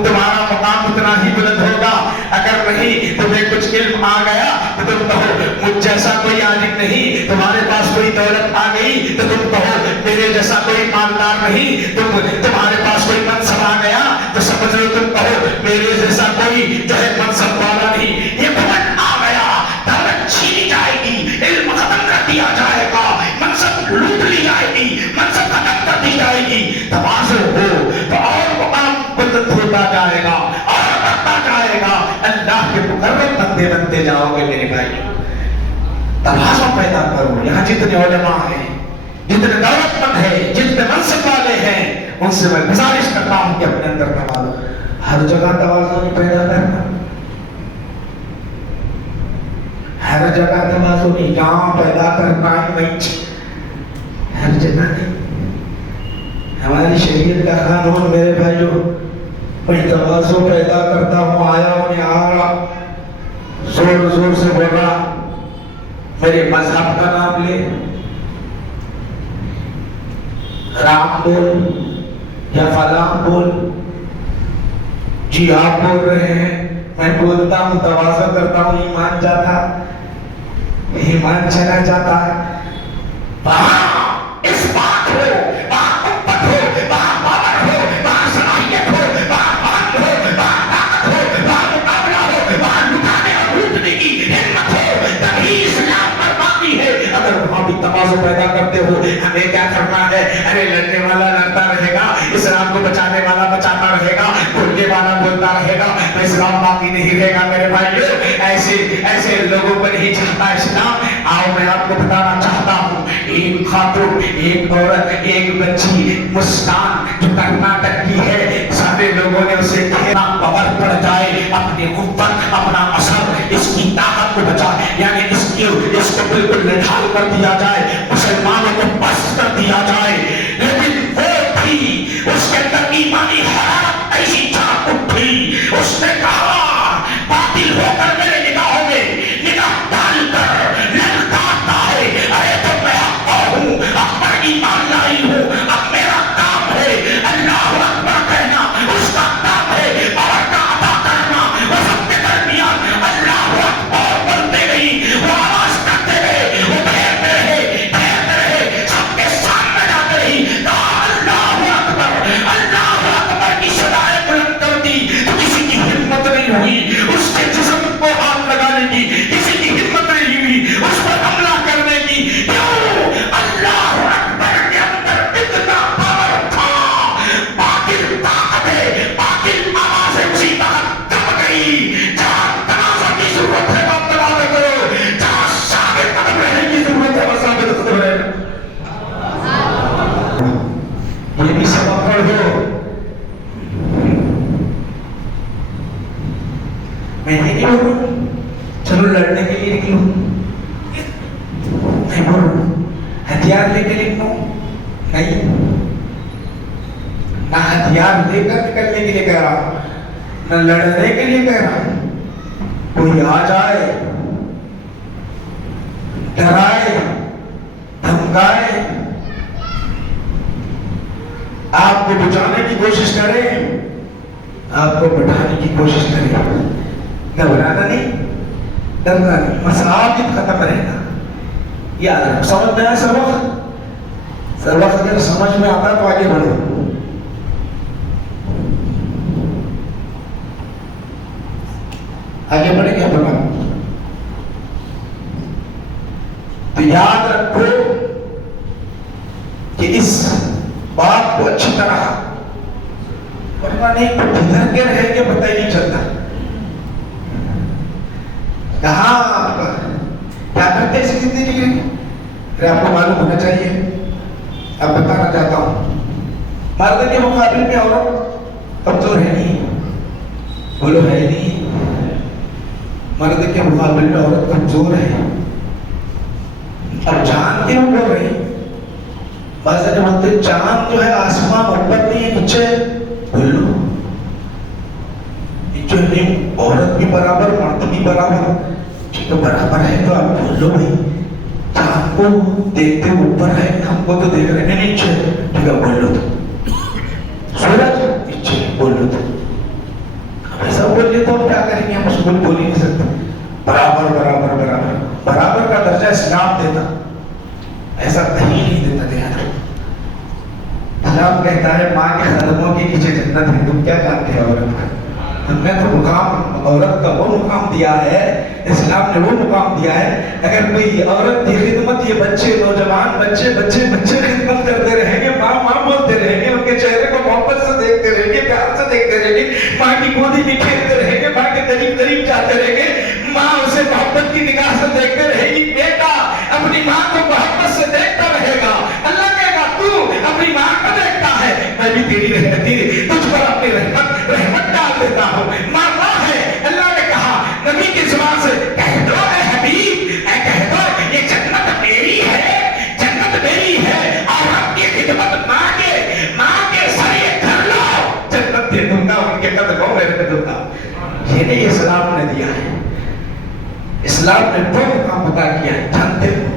تمہارا مقام اتنا ہی بلند ہوگا. اگر نہیں تمہیں کچھ علم آ گیا تو تم کہو مجھ جیسا کوئی عالم نہیں, تمہارے پاس کوئی دولت آ گئی تو تم کہو میرے جیسا کوئی مالدار نہیں, تمہارے پاس کوئی منصب آ گیا تو سمجھ لو تم کہو میرے جیسا کوئی جو ہے منصب والا نہیں. یہ بھٹ آ گیا, دولت چھینی جائے گی, علم ختم کر دیا جائے گا, منصب لوٹ لی جائے گی, منصب ختم کر دی جائے گی. تواضع ہو تو اور مقام بلند ہوتا جائے گا, اور بڑھتا جائے گا, اللہ کے مقرب بندے بنتے جاؤ گے میرے بھائی. تواضع پیدا کرو. یہاں جتنے علماء ہیں, جتنے دولت مند ہیں, جتنے منصب والے ہیں, ان سے میں گزارش کرتا ہوں کہ اپنے اندر تواضع, ہر جگہ تواضع نہیں پیدا کرنا, ہر جگہ تواضع نہیں, جہاں پیدا کرنا ہے ہر جگہ نہیں. ہماری شریعت کا قانون میرے بھائیو, میں تواضع پیدا کرتا ہوں, آیا ہوں یہاں زور زور سے بول رہا, میرے مذہب کا نام لے, رام بول یا فلاں بول, جی آپ بول رہے ہیں, میں بولتا ہوں, تواضع کرتا ہوں, ایمان جاتا, ایمان چلا جاتا ہے. وہاں اس بات ہو, وہاں قوت ہو, وہاں پاور ہو, وہاں صلاحیت ہو, وہاں فن ہو, وہاں طاقت ہو, وہاں مقابلہ ہو, وہاں لٹانے اور لوٹنے کی ہمت ہو, تبھی اسلام پر باقی ہے. اگر وہاں بھی تواضع پیدا کرتے ہو, ہمیں کیا کرنا ہے؟ ارے لڑنے والا لڑتا رہے گا, اسلام کو بچانے والا بچاتا رہے گا, بولنے والا بولتا رہے گا, اسلام باقی نہیں رہے گا میرے بھائیو. ایسے لوگوں پر ہی چلتا اسلام. آؤ میں آپ کو بتانا چاہتا ہوں, ایک خاتون, ایک عورت, ایک بچی مسکان جو کرناٹک کی ہے, سارے لوگوں نے اسے گھیرا, کور پڑ جائے, اپنی قوت, اپنا اثر, اس کی طاقت کو بچا, یعنی اس کو بالکل نڈھال کر دیا جائے, مسلمانوں کو بس کر دیا جائے. لیکن وہ تھی, اس کے اندر ایمانی حرارت ایسی جاگ اٹھی, اس نے کہا باطل ہو کر میرے نگاہوں میں نگاہ ڈال کر للکارتا ہے, ارے تو میں حق ہوں, اب میں ایمان لائی ہوں, اب میرا کام ہے اللہ اکبر کہنا, اس کا کام ہے اور کا عطا کرنا. وہ سب کے درمیان اللہ اکبر بولتے گئی, وہ آواز کرتے رہے, وہ پھیرتے رہے, نہیں، نہ ہتھیار لے کر نکلنے کے لیے کہہ رہا ہوں، نہ لڑنے کے لیے کہہ رہا ہوں. کوئی آ جائے، ڈرائے، دھمکائے، آپ کو بچانے کی کوشش کرے، آپ کو بٹھانے کی کوشش کرے، گھبرانا نہیں، ڈرنا نہیں، مسائل ختم رہے گا. یاد رکھو، سمجھ میں آیا سبق اگر سمجھ میں آتا تو آگے بڑھو. آگے بڑھے کیا بڑھا. تو یاد رکھو کہ اس بات کو اچھی طرح، ورنہ نہیں تو جدھر کے رہیں گے پتہ ہی نہیں چلتا. کہاں آپ کا کیا کرتے ہیں اسی زندگی میں، پھر آپ کو معلوم ہونا چاہیے. اب بتانا چاہتا ہوں، مرد کے مقابل میں عورت کمزور ہے نہیں، بولو ہے نہیں. مرد کے مقابل میں عورت کمزور ہے. اب چاند کے اوپر رہی، بعض نے بولتے چاند جو ہے آسمان اوپر نہیں ہے نیچے. بولو نیچے نہیں، عورت بھی برابر مرد بھی برابر. ٹھیک ہے برابر ہے تو آپ بولو بھائی، چاند کو دیکھتے اوپر ہے، ہم کو تو دیکھ رہے ہیں نیچے. ٹھیک ہے بولو تو سورج نیچے، بولو تو. اب ایسا بولے تو ہم کیا کریں گے، ہم اس کو بول ہی نہیں سکتے. برابر برابر برابر برابر کا درجہ اسلام دیتا، ایسا کہیں نہیں دیتا. اسلام کہتا ہے ماں کے قدموں کے نیچے جنت ہے. تم کیا جانتے ہو عورت کا؟ ہم نے تو مقام عورت کا وہ مقام دیا ہے، اسلام نے وہ مقام دیا ہے. اگر کوئی عورت کی خدمت، یہ بچے نوجوان بچے بچے بچے خدمت کرتے رہیں گے، ماں ماں بولتے رہیں گے، ان کے چہرے کو محبت سے دیکھتے رہیں گے، پیار سے دیکھتے رہیں گے، ماں کی گودی میں کھیلتے رہیں گے، ماں کے قریب قریب جاتے رہیں گے، ماں اسے محبت کی نگاہ سے دیکھتے رہے گی. بیٹا اپنی ماں کو محبت سے دیکھتا رہے گا. اللہ کہے گا تو اپنی ماں کو دیکھتا ہے، میں بھی تیری رحمتی تجھ پر اپنی رحمت ڈال دیتا ہوں. ماں ماں ہے. اللہ نے کہا نبی کی زبان سے، کہہ دو اے حبیب، اے کہہ دو یہ جنت میری ہے، جنت میری ہے. اور آپ کی خدمت ماں کے سائے دھر لو، جنت دے دوں گا، ان کے قدموں میں رکھ دوں گا. یہ اسلام نے دیا ہے. اسلام نے وہ مقام عطا کیا ہے. جانتے ہو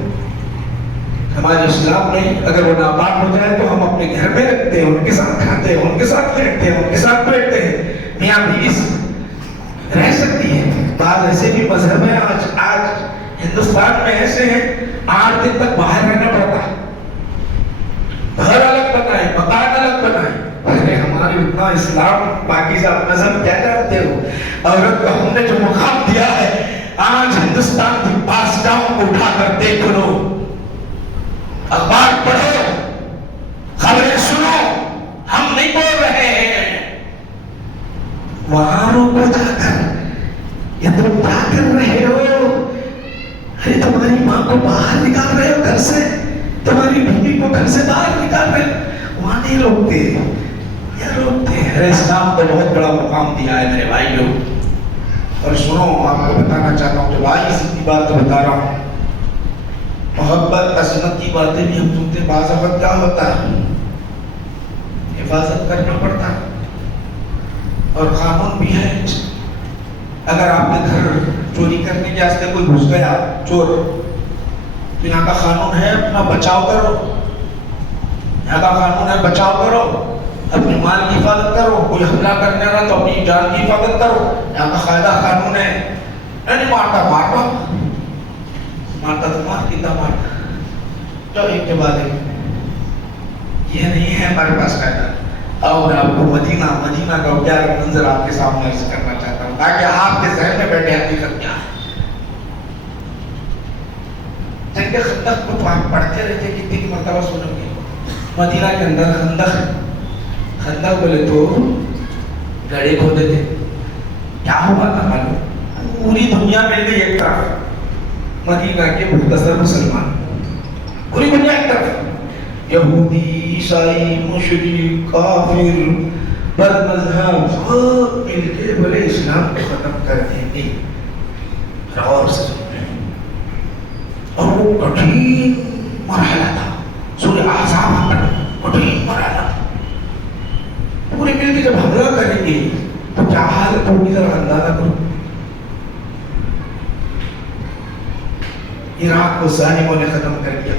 ہمارے اسلام نے اگر وہ ناپاک ہو جائے تو ہم اپنے گھر میں رکھتے ہیں، ان کے ساتھ کھاتے ہیں، ان کے ساتھ لیٹتے ہیں، ان کے ساتھ بیٹھتے ہیں. میاں بیوی رہ سکتی ہے. بعض ایسے بھی مذہب ہیں آج ہندوستان میں ایسے ہیں 8 دن تک باہر رہنا پڑتا ہے. گھر الگ بنائے، مکان الگ بنائے. ارے ہماری اتنا اسلام پاکیزہ مذہب کیا کرتے ہو. عورت کو ہم نے جو مقام دیا ہے، آج ہندوستان کی بادشاہوں کو اٹھا کر دیکھ لو، اخبار پڑھو، خبریں سنو. ہم نہیں بول رہے ہیں، وہاں کو جا کر یہ تم کیا کر رہے ہو. ارے تمہاری ماں کو باہر نکال رہے ہو گھر سے، تمہاری بیوی کو گھر سے باہر نکال رہے ہو. وہاں نہیں روکتے یا روکتے. ارے اسلام تو بہت بڑا مقام دیا ہے میرے بھائیوں. اور سنو آپ کو بتانا چاہتا ہوں، جو بھائی سیدھی بات تو بتا رہا ہوں، محبت عظمت کی باتیں بھی ہم سنتے. بعض وقت کیا ہوتا ہے، حفاظت کرنا پڑتا ہے اور قانون بھی ہے. اگر آپ کے گھر چوری کرنے کے واسطے کوئی گھس گیا چور، تو یہاں کا قانون ہے اپنا بچاؤ کرو. یہاں کا قانون ہے بچاؤ کرو، اپنے مال کی حفاظت کرو. کوئی حملہ کرنے والا تو اپنی جان کی حفاظت کرو. یہاں کا قاعدہ قانون ہے. نہیں مارتا تو مار دیتا مارتا. تو ایک کے بعد ایک، یہ نہیں ہے ہمارے پاس قاعدہ. اور آپ کو مدینہ کا پیارا منظر آپ کے سامنے عرض کرنا چاہتا ہوں تاکہ آپ کے ذہن میں بیٹھے حقیقت کیا ہے. جنگ خندق کو آپ پڑھتے رہتے کتنی کی مرتبہ سنو گے. مدینہ کے اندر خندق بولے تو گڑھے کھودے تھے. کیا ہوا تھا معلوم؟ پوری دنیا مل گئی ایک طرف، مدینہ کے مختصر مسلمان. پوری دنیا ایک طرف، یہودی، عیسائی، مشرک، کافر، بد مذہب سب مل کے بولے اسلام کو ختم کر دیں گے. اور سے اور وہ کٹھین مرحلہ تھا. سورہ احزاب پڑھو، لیے کہ جب حملہ کریں گے تو کیا حالت ہوگی ذرا اندازہ کرو. عراق کو ظالموں نے ختم کر دیا,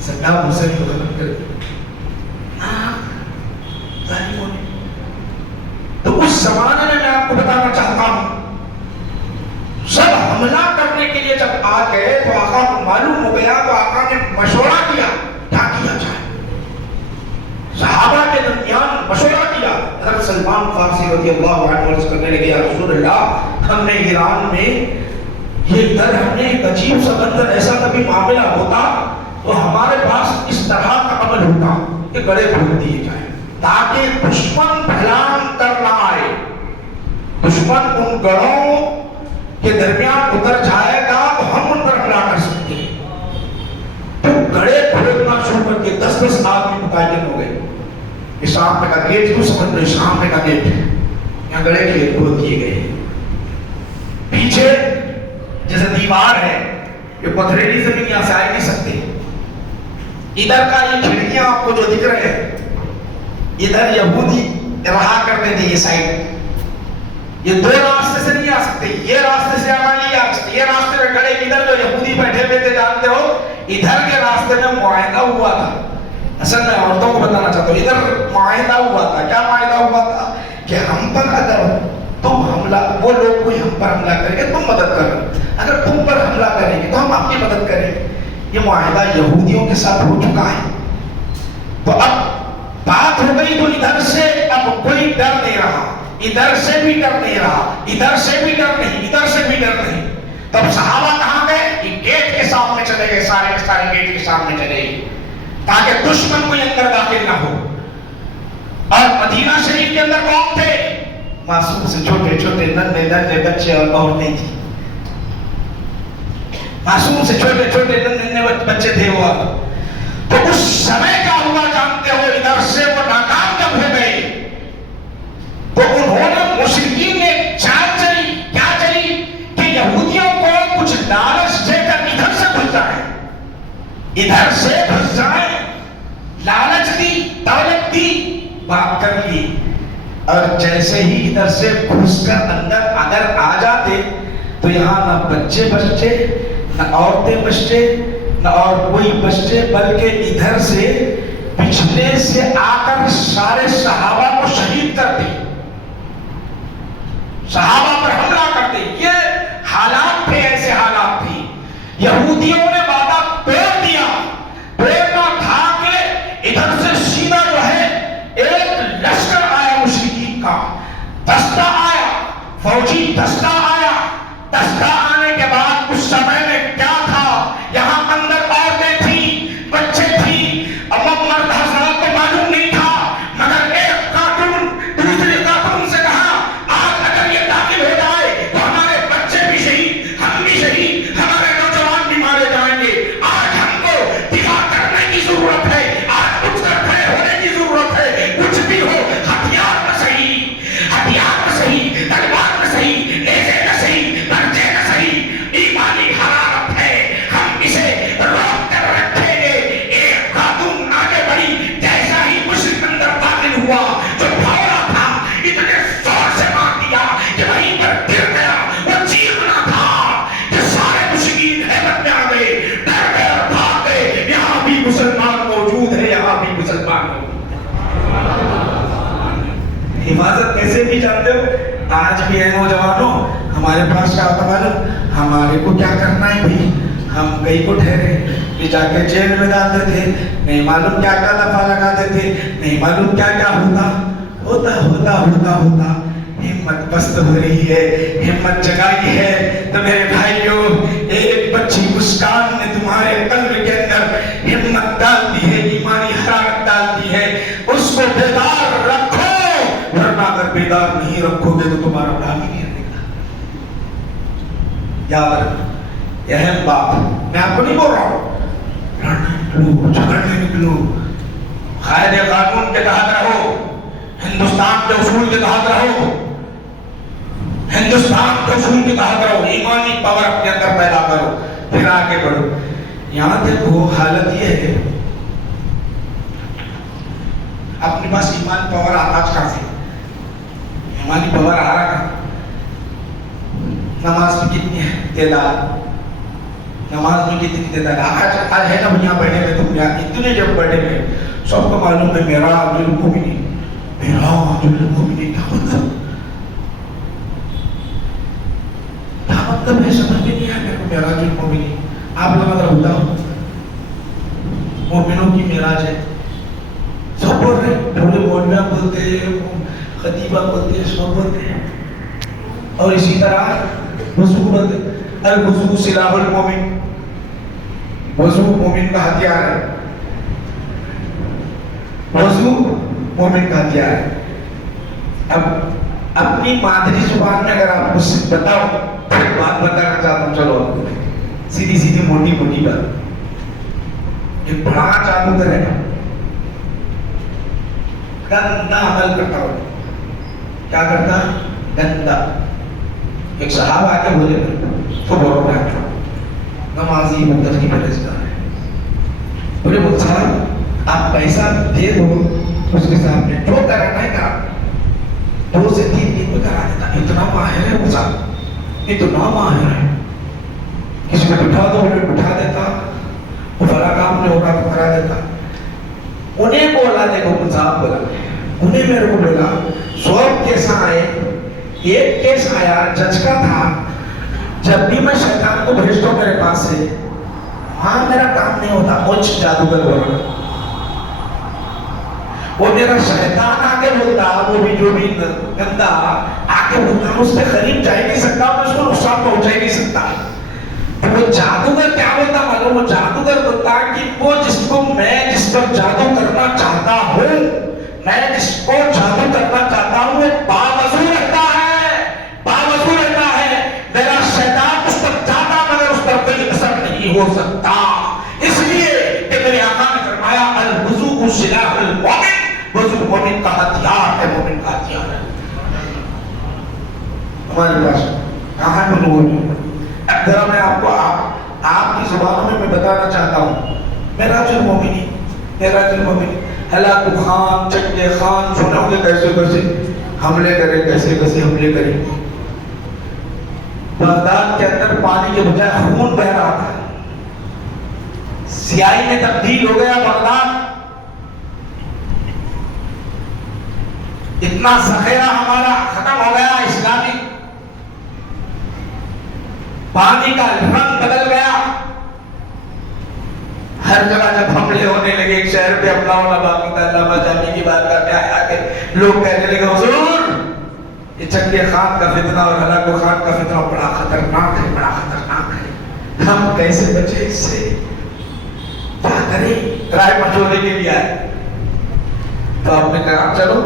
صدام حسین کو ختم کر دیا ظالموں نے. تو اس زمانے میں آپ کو بتانا چاہتا ہوں, سب حملہ کرنے کے لیے جب آ گئے تو آقا کو معلوم ہو گیا, تو آقا نے مشورہ کیا کیا کیا جائے. صحابہ کے درمیان مشورہ کیا. حضرت سلمان فارسی رضی اللہ عنہ عرض کرنے لگے, یا رسول اللہ, ہم نے ایران میں یہ ادھر ہم نے ایک عجیب سا منظر, ایسا کبھی معاملہ ہوتا تو ہمارے پاس اس طرح کا عمل ہوتا کہ گڑے کھول دیے جائیں تاکہ دشمن پھلان کر نہ آئے. دشمن ان گڑوں کے درمیان اتر جائے گا تو ہم ان پر حملہ کر سکتے ہیں. تو گڑے کھولنا شروع کر کے 10-10 آدمی متعین ہو گئے. شام میں کا گیٹ کو سمجھ لو, شام میں کا گیٹ, یہاں گڑے کے کھول دیے گئے. پیچھے جیسے دیوار ہے, یہ پتھریلی زمین یہاں سے آ نہیں سکتے. ادھر کا یہ کھڑکیاں آپ کو جو دکھ رہے ہیں, ادھر یہودی رہا کرتے تھے یہ سائڈ, یہ دو راستے سے نہیں آ سکتے. یہ راستے سے آنا نہیں آ سکتے. یہ راستے میں گڑے ادھر جو یہودی بیٹھے ہوئے تھے جانتے ہو, ادھر کے راستے میں معاہدہ ہوا تھا. اصل میں عورتوں کو بتانا چاہتا ہوں, ادھر معاہدہ ہوا تھا. کیا معاہدہ ہوا تھا کہ ہم پر اگر تم حملہ, وہ لوگ کوئی ہم پر حملہ کریں گے تم مدد کرو, اگر تم پر حملہ کریں گے تو ہم آپ کی مدد کریں گے. یہ معاہدہ یہودیوں کے ساتھ ہو چکا ہے. تو اب بات ہو گئی تو ادھر سے اب کوئی ڈر نہیں رہا, ادھر سے بھی ڈر نہیں رہا, ادھر سے بھی ڈر نہیں, ادھر سے بھی ڈر نہیں. تب صحابہ کہاں گئے؟ گیٹ کے سامنے چلے گئے, سارے کے سارے گیٹ کے سامنے چلے گئے تاکہ دشمن کوئی اندر داخل نہ ہو. اور مدینہ شریف کے اندر کون تھے؟ معصوم سے چھوٹے چھوٹے ننھے ننھے بچے اور عورتیں تھی. معصوم سے چھوٹے چھوٹے ننھے بچے تھے وہ. تو اس سمے کیا ہوا جانتے ہو؟ ادھر سے وہ ناکام جب ہو گئے تو انہوں نے, مشرکین نے چال چلی, کیا چلی کہ یہودیوں کو کچھ لالچ دے کر ادھر سے گھس جائیں, ادھر سے گھس جائیں. لالچ دی, دولت دی, بات کر لی. اور جیسے ہی ادھر سے گھس کر اندر اگر آ جاتے تو یہاں نہ بچے بچتے, نہ عورتیں بچتے, نہ اور کوئی بچتے, بلکہ ادھر سے پچھلے سے آ کر سارے صحابہ کو شہید کرتے, صحابہ پر حملہ کرتے. یہ حالات تھے, ایسے حالات تھے. یہودیوں نے وعدہ توڑ دیا. توڑنا تھا کہ ادھر سے سیدھا جو ہے ایک لشکر آیا مشرکین کا, دستہ آیا, فوجی دستہ آیا. دستہ آنے کے بعد اس سمے میں کیا تھا, یہاں اندر عورتیں تھیں, بچے تھیں. اب مرد حضرات کو معلوم نہیں تھا, مگر ایک خاتون دوسری خاتون سے کہا, آج اگر یہ داخل ہو جائے تو ہمارے بچے بھی شہید, ہم بھی شہید, ہمارے نوجوان بھی مارے جائیں گے. آج ہم کو دفاع کرنے کی ضرورت ہے, آج اٹھ کر کھڑے ہونے کی ضرورت ہے. کچھ بھی ہو, ہتھیار میں صحیح, ہتھیار میں صحیح, تلوار میں صحیح, نیزے میں صحیح, برچے میں صحیح, ایمانی حرارت ہے, ہم اسے روک کر رکھیں گے. ایک خاتون آگے بڑھی, جیسا ہی مشرک اندر داخل ہوا, جو بھاوڑا تھا اتنے زور سے مار دیا کہ وہیں پر گر گیا. وہ چیخنا تھا کہ سارے مشرکین حیرت میں آ گئے, ڈر گئے اور بھاگ گئے. یہاں بھی مسلمان موجود ہے, یہاں بھی مسلمان موجود. حفاظت کیسے بھی جانتے ہو, آج بھی ہے نوجوانوں, ہمارے پاس کیا ہوتا معلوم, ہمارے کو کیا کرنا ہے بھی, ہم کئی کو ٹھہرے کہ جا کے جیل میں ڈالتے تھے, نہیں معلوم کیا کیا دفعہ لگاتے تھے, نہیں معلوم کیا کیا ہوتا. ہمت پست ہو رہی ہے, ہمت جگائی ہے تو میرے بھائیوں, ایک بچی مسکان نے تمہارے قلب کے اندر ہمت ڈال دی ہے, ایمانی حرارت ڈال دی ہے. اس کو بیدار رکھو, ورنہ اگر بیدار نہیں رکھو گے تو تمہارا نام ہی نہیں رہے گا. یاد رکھو, یہ اہم بات, میں آپ کو نہیں بول رہا ہوں لڑنے نکلو, جھگڑنے نکلو, قاعدے قانون کے تحت رہو, ہندوستان کے اصول کے تحت رہو, ہندوستان کے اصول کے تحت رہو, ایمانی پاور اپنے اندر پیدا کرو, پھر آگے بڑھو. یہاں دیکھو حالت یہ ہے, اپنے پاس ایمان پاور آج کہاں سے؟ ایمانی پاور آ رہا ہے. نماز میں کتنی تعداد؟ نماز میں کتنی تعداد؟ آج ہے نا یہاں بیٹھے میں تم یہاں اتنے جب بیٹھے میں سب کو معلوم ہے معراج المومنین. معراج المومنین کیا مطلب؟ کیا مطلب ہے سمجھ میں نہیں آیا میرے کو معراج المومنین. آپ لوگ اگر بتاؤ مومنوں کی معراج ہے سب بول رہے ہیں. بڑے مولویاں بولتے ہیں, خطیبہ بولتے ہیں, سب بولتے ہیں. اور اسی طرح وضو بولتے ہیں. الوضو سلاح المومن. وضو مومن کا ہتھیار ہے. وضو مومن کا ہتھیار ہے. اب اپنی مادری زبان میں اگر آپ کچھ بتاؤ پھر بات بتانا چاہتا ہوں. چلو سیدھی سیدھی موٹی موٹی بات. ایک بڑا جادوگر ہے نا, گندا عمل کرتا ہو. کیا کرتا؟ گندا. ایک صحابہ آگے بولے تو بولو نمازی مدت کی پرہیزگار ہے. بولے وہ صاحب آپ پیسہ دے دو اس کے سامنے جو کرنا ہے کرا. 2 سے 3 دن میں کرا دیتا. اتنا ماہر ہے وہ صاحب, اتنا ماہر ہے. کسی کو بٹھا دو بٹھا دیتا. وہ بڑا کام نہیں ہوگا تو کرا دیتا. انہیں بولا دیکھو صاحب بولا انہیں میرے کو بولا 100 کیس آئے. ایک کیس آیا جج کا تھا. جب بھی میں شیطان کو بھیجتا ہوں میرے پاس سے وہاں میرا کام نہیں ہوتا. کچھ جادوگر بولا وہ میرا شیطان آگے بولتا. وہ بھی جو بھی گندا آگے بولتا اس سے قریب جا ہی نہیں سکتا. میں اس کو نقصان پہنچا ہی نہیں سکتا. وہ جادوگر کیا بولتا معلوم؟ وہ جادوگر بولتا کہ وہ جس پر جادو کرنا چاہتا ہوں, میں جس کو جادو کرنا چاہتا ہوں وہ باوضو رہتا ہے. باوضو رہتا ہے. میرا شیطان اس پر جاتا مگر اس پر کوئی اثر نہیں ہو سکتا. اس لیے کہ میرے آقا نے فرمایا الوضو سلاح المومن. وضو مومن کا ہتھیار ہے. مومن کا ہتھیار ہے. ہمارے پاس کہاں ہے وہ؟ ذرا میں آپ کو آپ کی زبانوں میں بتانا چاہتا ہوں. معراج المومنین, معراج المومنین. ہلاکو خان, چنگے خان سنے ہوں گے کیسے کیسے حملے کرے, کیسے کیسے حملے کرے. بغداد کے اندر پانی کے بجائے خون بہ رہا تھا. سیاہی میں تبدیل ہو گیا بغداد. اتنا ذخیرہ ہمارا ختم ہو گیا اسلامی. پانی کا رنگ بدل گیا. ہر جگہ جب حملے ہونے لگے ایک شہر پہ حملہ ہونا باقی تھا. علامہ جامی کی بات کرتے آیا کہ لوگ کہنے لگے حضور یہ چنگے خان کا فتنہ اور ہلاکو خان کا فتنہ بڑا خطرناک ہے, بڑا خطرناک ہے. ہم کیسے بچے اس سے, کیا کریں؟ رائے مشورے کے لیے آئے تو آپ نے کہا چلو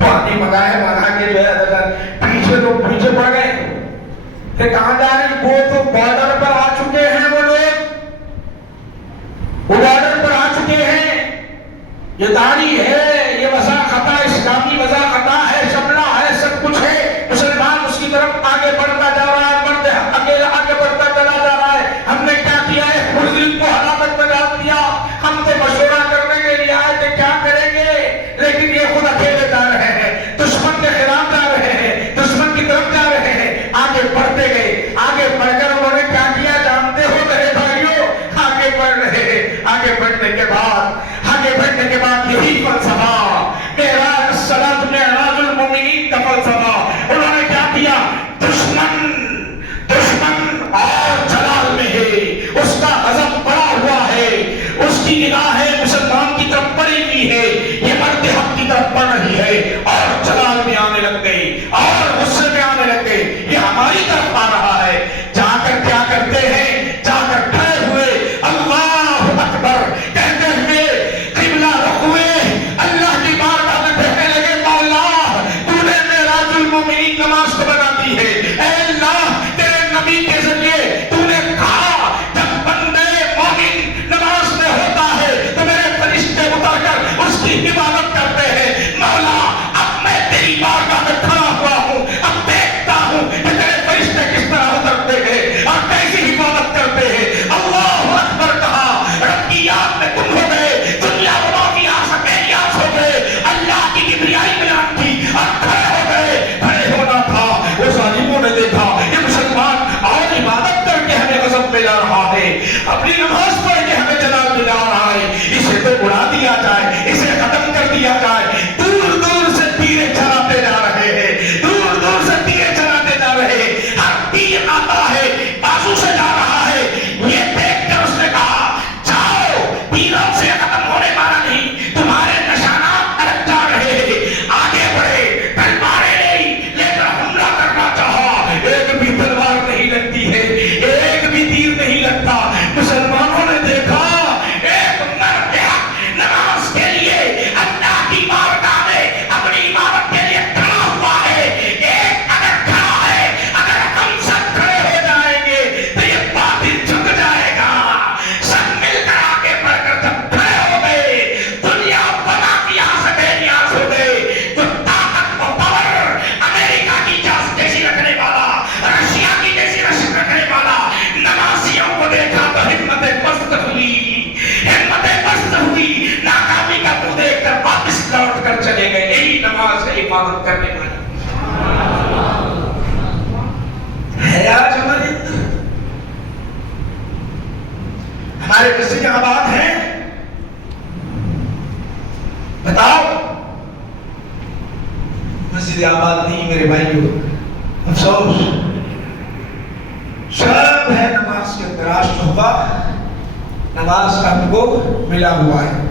پانی منگائے. منگا کے جو ہے پیچھے لوگ پیچھے پڑ گئے. کہ کہاں جا رہے ہیں؟ وہ تو بارڈر پر آ چکے ہیں. وہ لوگ وہ بارڈر پر آ چکے ہیں. یہ داڑھی ہے, یہ وضاحت ہے, اسلامی وضاحت ہے, شملہ ہے, سب کچھ ہے. مسلمان اس کی طرف آگے بڑھتا جا رہا ہے. مرد اکیلا آگے بڑھتا چلا جا رہا ہے. ہم نے کیا کیا ہے؟ مجرم کو ہلاکت میں ڈال دیا. ہم سے مشورہ کرنے کے لیے آئے تھے کیا کریں گے, لیکن یہ خود اکیلے جا رہے ہیں. دشمن کے خلاف جا رہے ہیں, دشمن کی طرف جا رہے ہیں. آگے بڑھتے گئے. آگے بڑھ کر انہوں نے کیا کیا جانتے ہو میرے بھائیوں؟ آگے بڑھ رہے ہیں. آگے بڑھنے کے بعد یہی فلسفہ معراج الصلاۃ معراج المومنین کا فلسفہ. انہوں نے کیا کیا؟ دشمن اور جلال میں ہے, اس کا غضب بڑا ہوا ہے, اس کی نگاہیں مسلمان کی طرف بڑھی ہوئی ہے. یہ مرد حق کی طرف بڑھ رہی ہے اور جلال میں آنے لگ گئی اور غصے میں آنے لگ گئی. یہ ہماری طرف آ رہا ہے. جا کر کیا کرتے ہیں؟ جا کر کھڑے ہوئے اللہ اکبر کہتے ہوئے قبلہ رخ ہوئے اللہ کی بارگاہ میں کہنے لگے مولا تو نے معراج المومنین نماز کو بنا دی ہے. اے اللہ تیرے نبی کے ذریعے تو نے کہا جب بندے مومن نماز میں ہوتا ہے تو اڑا دیا جائے، اسے ختم کر دیا جائے۔ دور دور سے تیرے چلاتے جا رہے ہیں، دور دور سے تیرے چلاتے جا رہے ہیں۔ ہر تیر آتا ہے بازو سے جا رہا ہے، یہ دیکھ کر اس نے کہا جاؤ، تیروں سے ختم ہونے والا نہیں، تمہارے نشانات الگ جا رہے ہیں۔ آگے بڑھے، تلواریں نہیں لے کر حملہ کرنا چاہا، ایک بھی تلوار نہیں لگتی ہے، ایک بھی تیر نہیں لگتا۔ مسلمانوں نے دیکھا ایک مرد حق نماز کے لیے اللہ کی بارگاہ میں اپنی عبادت کے لیے کھڑا ہوا ہے۔ ایک اگر کھڑا ہے، اگر ہم سب کھڑے ہو جائیں گے تو یہ باطل جھک جائے گا۔ سب مل کر آگے بڑھ کر جب کھڑے ہو گئے، دنیا بنا کی یہاں سے بے نیاز ہو گئے۔ جو طاقت و پاور امریکہ کی جیسی رکھنے والا، رشیا کی جیسی رکھنے والا، نمازیوں کو دیکھا تو ہمت پست ہوئی، ہمت پست ہوئی، ناکامی کا منہ دیکھ کر واپس لوٹ کر چلے گئے۔ یہی نماز ہے عبادت کرنے والی ہے۔ آج ہمارے مسجد آباد ہیں، بتاؤ مسجد آباد نہیں میرے بھائیو، افسوس سب ہے نماز کے تراش تحفہ، نماز کا ہم کو ملا ہوا ہے۔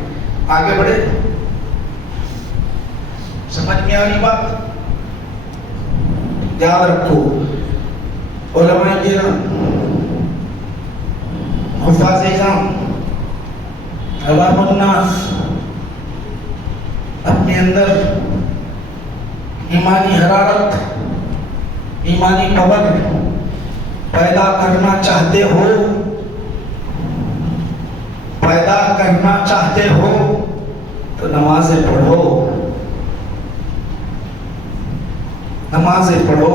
آگے بڑھے، سمجھ میں آ رہی بات؟ یاد رکھو علماء کرام، حفاظ اعظام، عوام الناس اپنے اندر ایمانی حرارت، ایمانی پاور پیدا کرنا چاہتے ہو، پیدا کرنا چاہتے ہو تو نمازیں پڑھو، نمازیں پڑھو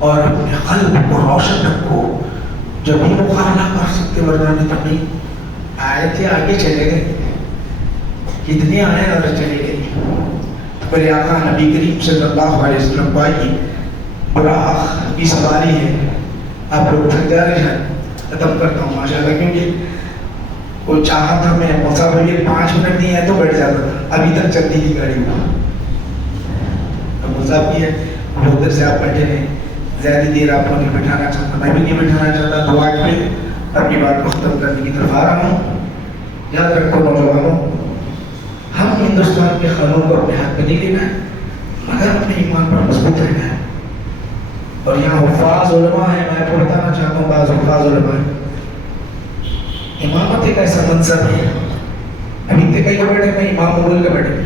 اور اپنے قلب کو روشن رکھو۔ جب بھی مقابلہ کر سکتے، ورنہ نہیں تو نہیں۔ آئے تھے آگے چلے گئے، کتنے آئے اور چلے گئے۔ میرے آقا نبی کریم صلی اللہ علیہ وسلم کی براق کی سواری ہے، آپ لوگ تھک جا رہے ہیں، ختم کرتا ہوں ماشاءاللہ، کیونکہ وہ چاہا تھا میں مسافر 5 منٹ نہیں ہے تو بیٹھ جاتا تھا، ابھی تک چلتی تھی گاڑی میں۔ اب مسافر ہے، بہت دیر سے آپ بیٹھے ہیں، زیادہ دیر آپ کو نہیں بٹھانا چاہتا، میں بھی نہیں بٹھانا چاہتا۔ دعا کے اپنی بات کو ختم کرنے کی طرف آ رہا ہوں۔ یاد رکھو نوجوانوں، ہم ہندوستان کے قانون کو اپنے ہاتھ میں نہیں لینا ہے، مگر اپنے ایمان پر مضبوط رہنا ہے۔ اور یہاں حفاظ علماء ہیں، میں آپ کو بتانا چاہتا ہوں، بعض حفاظ علماء ہیں۔ امامت ایک ایسا منصب ہے، ابھی تک کئی کو بیٹھے، میں امام بول کے بیٹھے،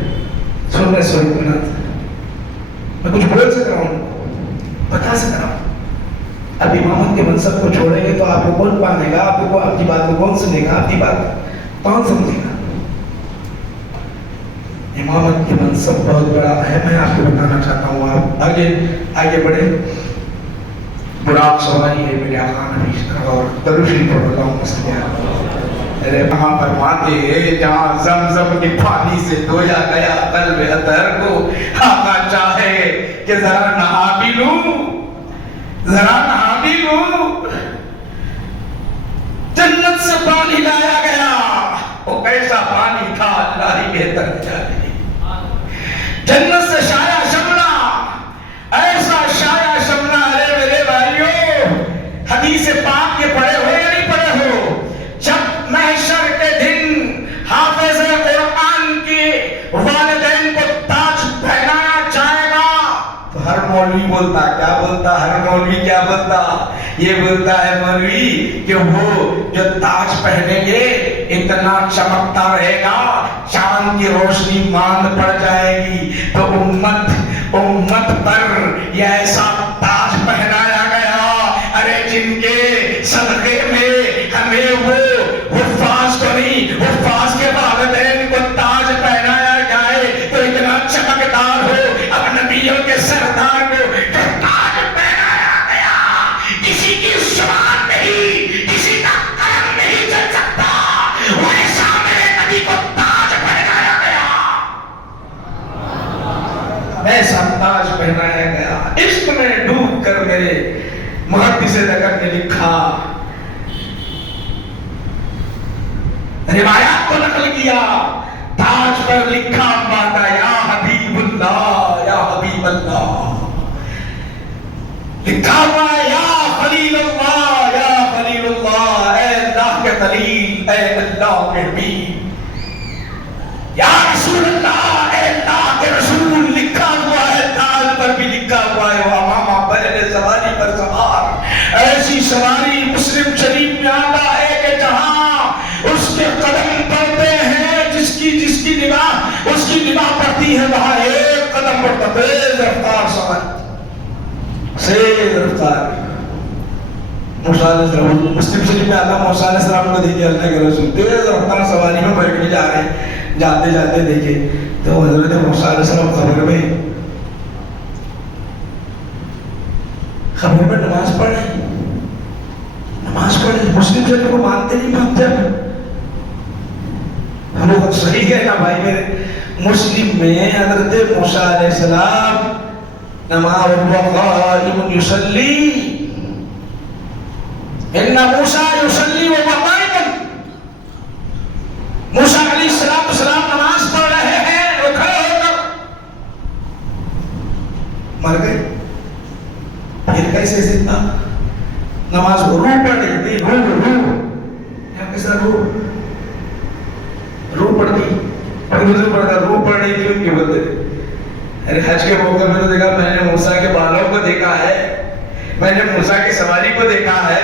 سن رہے سوئی کنات، میں کچھ بول سک رہا ہوں، بتا سک رہا ہوں۔ اب امامت کے منصب کو چھوڑیں گے تو آپ کو کون پانے گا، آپ کو اپنی بات کو کون سنے گا، اپنی بات کون سمجھے گا؟ امامت کے منصب بہت بڑا ہے، میں آپ کو بتانا چاہتا ہوں۔ آپ آگے بڑھے، براق سواری ہے میرے آقا نبی اور درود شریف پڑھو، اللہم صلی علی میرے وہاں فرماتے ہیں جہاں زمزم کے پانی سے دھویا گیا قلب اطہر کو، آقا چاہے کہ ذرا نہا بھی لوں، ذرا نہا بھی لوں۔ جنت سے پانی لایا گیا، وہ کیسا پانی تھا اللہ ہی بہتر جانے۔ جنت سے شایا شملہ، ایسا شایا شملہ، ارے میرے بھائیو، حدیث پاک کے پڑھے ہو یا نہیں پڑھے ہو؟ جب محشر کے دن حافظ قرآن کے والدین کو تاج پہنایا جائے گا تو ہر مولوی بولتا، کیا بولتا؟ ہر مولوی کیا بولتا؟ یہ بولتا ہے مولوی کہ وہ جو تاج پہنیں گے اتنا چمکتا رہے گا، چاند کی روشنی ماند پڑ جائے گی، تو امت پر یہ ایسا تاج پہنایا گیا، ارے جن کے صدقے میں ہمیں وہ حفاظ کو نہیں، حفاظ کے والدین کو تاج پہنایا جائے تو اتنا چمکدار ہو۔ اب نبیوں کے سردار کو جو تاج پہنایا گیا، کسی کی زبان نہیں، کسی کا قلم نہیں چل سکتا، ویسا میرے نبی کو تاج پہنایا گیا، ایسا تاج پہنایا گیا۔ عشق میں ڈوب کر میرے محدث دکر نے لکھا، روایات کو نقل کیا، تاج پر لکھا ہوا تھا یا حبیب اللہ یا حبیب اللہ، لکھا ہوا ہے یا خلیل اللہ یا خلیل اللہ، اے اللہ کے خلیل، اے اللہ کے حبیب، یا رسول اللہ، اے اللہ کے رسول، لکھا ہوا ہے، تاج پر بھی لکھا ہوا ہے وامامہ پہلے سواری پر سوار، ایسی سواری مسلم شریف میں آتا ہے کہ جہاں اس کے قدم پڑتے ہیں، جس کی نگاہ اس کی نگاہ پڑتی ہے، وہاں ایک قدم پڑتا، تیز رفتار سواری، تیز رفتار۔ موسیٰ علیہ السلام، مسلم شریف میں آتا موسیٰ علیہ السلام کو دیکھے اللہ کے رسول تیز رفتار سواری میں بیٹھ کے جا رہے ہیں، جاتے جاتے دیکھے تو حضرت موسیٰ علیہ السلام خبر میں نماز پڑھ رہے ہیں، نماز پڑھ رہے ہیں، مسلم شریف کو مانتے نہیں، مانتے ہم وہ صحیح ہے نا بھائی میرے، مسلم میں حضرت موسیٰ علیہ السلام نماز قائم یصلی، ان موسیٰ یصلی وهو قائم، موسیٰ علیہ السلام نماز پڑھ رہے ہیں وہ کھڑے ہو کر مر گئے، پھر کیسے زندہ؟ نماز کو روح پڑھ رہی تھی، روح کیسا روح پڑھتی، روح پڑھ رہی تھی ان کے بندے۔ ارے حج کے موقع میں تو دیکھا، میں نے موسیٰ کے بالوں کو دیکھا ہے، میں نے موسیٰ کی سواری کو دیکھا ہے،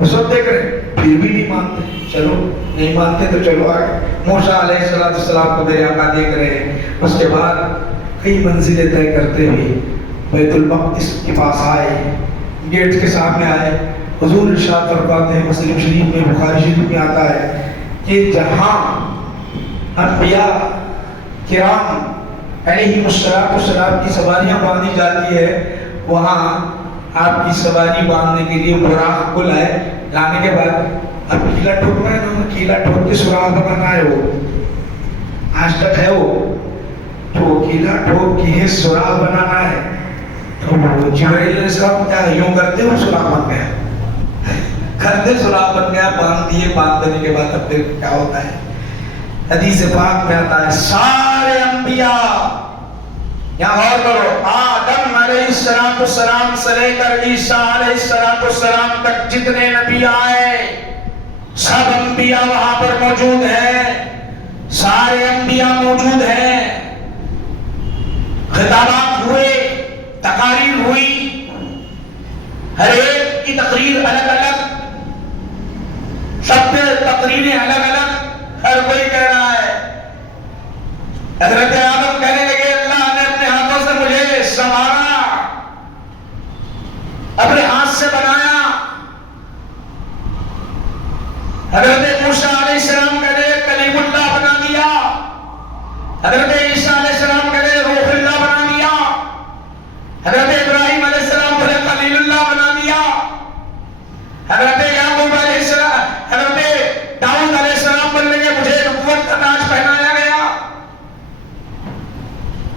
اس وقت دیکھ رہے پھر بھی نہیں مانتے، چلو نہیں مانتے تو چلو آگے۔ موسیٰ علیہ السلام کو میرے آقا دیکھ رہے ہیں، اس کے بعد کئی منزلیں طے کرتے ہوئے بیت المقدس کے پاس آئے، گیٹ کے سامنے آئے، حضور ارشاد فرماتے ہیں، مسلم شریف میں بخاری شریف میں آتا ہے کہ جہاں انبیاء کرام علیہ السلام کی سواریاں باندھی جاتی ہے، وہاں آپ کی سواری باندھنے کے لیے براق کو لائے، لانے کے بعد اب کیلا ٹھوکنا ہے نا، کیلا ٹھوک کے سراغ بنانا ہے، وہ آج تک ہے وہ، تو کیلا ٹھوک کے سراغ بنانا ہے، تو جبرائیل علیہ السلام کیا یوں کرتے وہ سراغ بن گیا، کرتے سراغ بن گیا، باندھ دیے، باندھ دینے کے بعد اب پھر کیا ہوتا ہے؟ حدیث پاک میں آتا ہے سارے انبیاء، یہاں غور کرو، آدم علیہ السلام سے لے کر عیسیٰ علیہ السلام تک جتنے نبی آئے سب انبیاء وہاں پر موجود ہیں، سارے انبیاء موجود ہیں، خطابات ہوئے، تقاریر ہوئی، ہر ایک کی تقریر الگ الگ، سب کے تقریریں الگ الگ، ہر کوئی کہہ رہا ہے۔ حضرت آدم کہنے لگے اللہ نے اپنے ہاتھوں سے مجھے سنوارا، اپنے ہاتھ سے بنایا۔ حضرت موسیٰ علیہ السلام کہنے کلیم اللہ بنا دیا، حضرت عیسیٰ علیہ السلام کہنے روح اللہ بنا دیا، حضرت ابراہیم علیہ السلام کہنے خلیل اللہ بنا دیا، حضرت یعقوب علیہ السلام، حضرت داؤد علیہ السلام بننے کے مجھے نبوت کا تاج پہنایا گیا،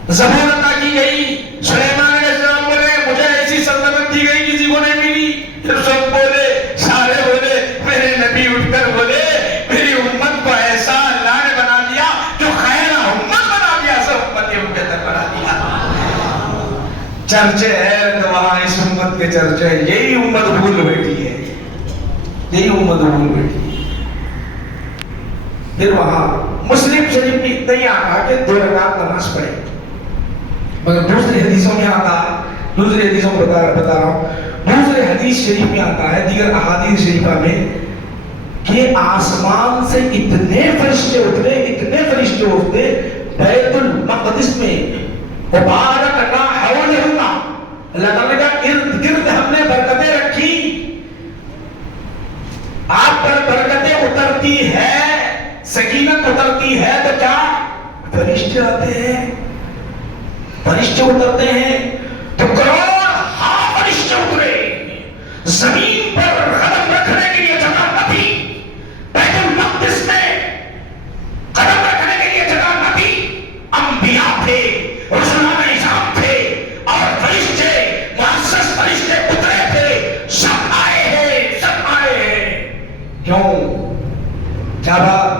زبور عطا کی گئی، سلیمان علیہ السلام بولے مجھے ایسی سلطنت دی گئی کسی کو نہیں ملی، پھر سب بولے، سارے بولے، میرے نبی اٹھ کر بولے میری امت کو ایسا اللہ نے بنا دیا جو خیر امت بنا دیا، سب امت تک بنا دیا۔ چرچے ہے تو وہاں اس امت کے چرچے، یہی امت بھول بیٹھی ہے، یہی امت بھول بیٹھی ہے۔ پھر وہاں مسلم شریف میں اتنا ہی آتا کہ 2 رکعت نماز پڑھے، مگر دوسری حدیثوں میں آتا، دوسری حدیثوں میں بتا رہا ہوں، دوسرے حدیث شریف میں آتا ہے، دیگر احادیث شریفہ میں، کہ آسمان سے اتنے فرشتے اترے بیت المقدس میں، وبارکنا حولہما، اللہ تعالیٰ کا ارد گرد ہم نے برکتیں رکھی، آپ پر برکتیں اترتی ہے، سکینت اترتی ہے تو کیا فرشتے آتے ہیں، فرشتے اترتے ہیں تو کروڑ فرشتے اترے، زمین پر قدم رکھنے کے لیے جگہ نہ تھی، بیت المقدس میں قدم رکھنے کے لیے جگہ نہ تھی، انبیاء تھے، رسولان اعظام تھے، اور فرشتے، معزز فرشتے اترے تھے، سب آئے ہیں، سب آئے ہیں۔ کیوں؟ کیا بات؟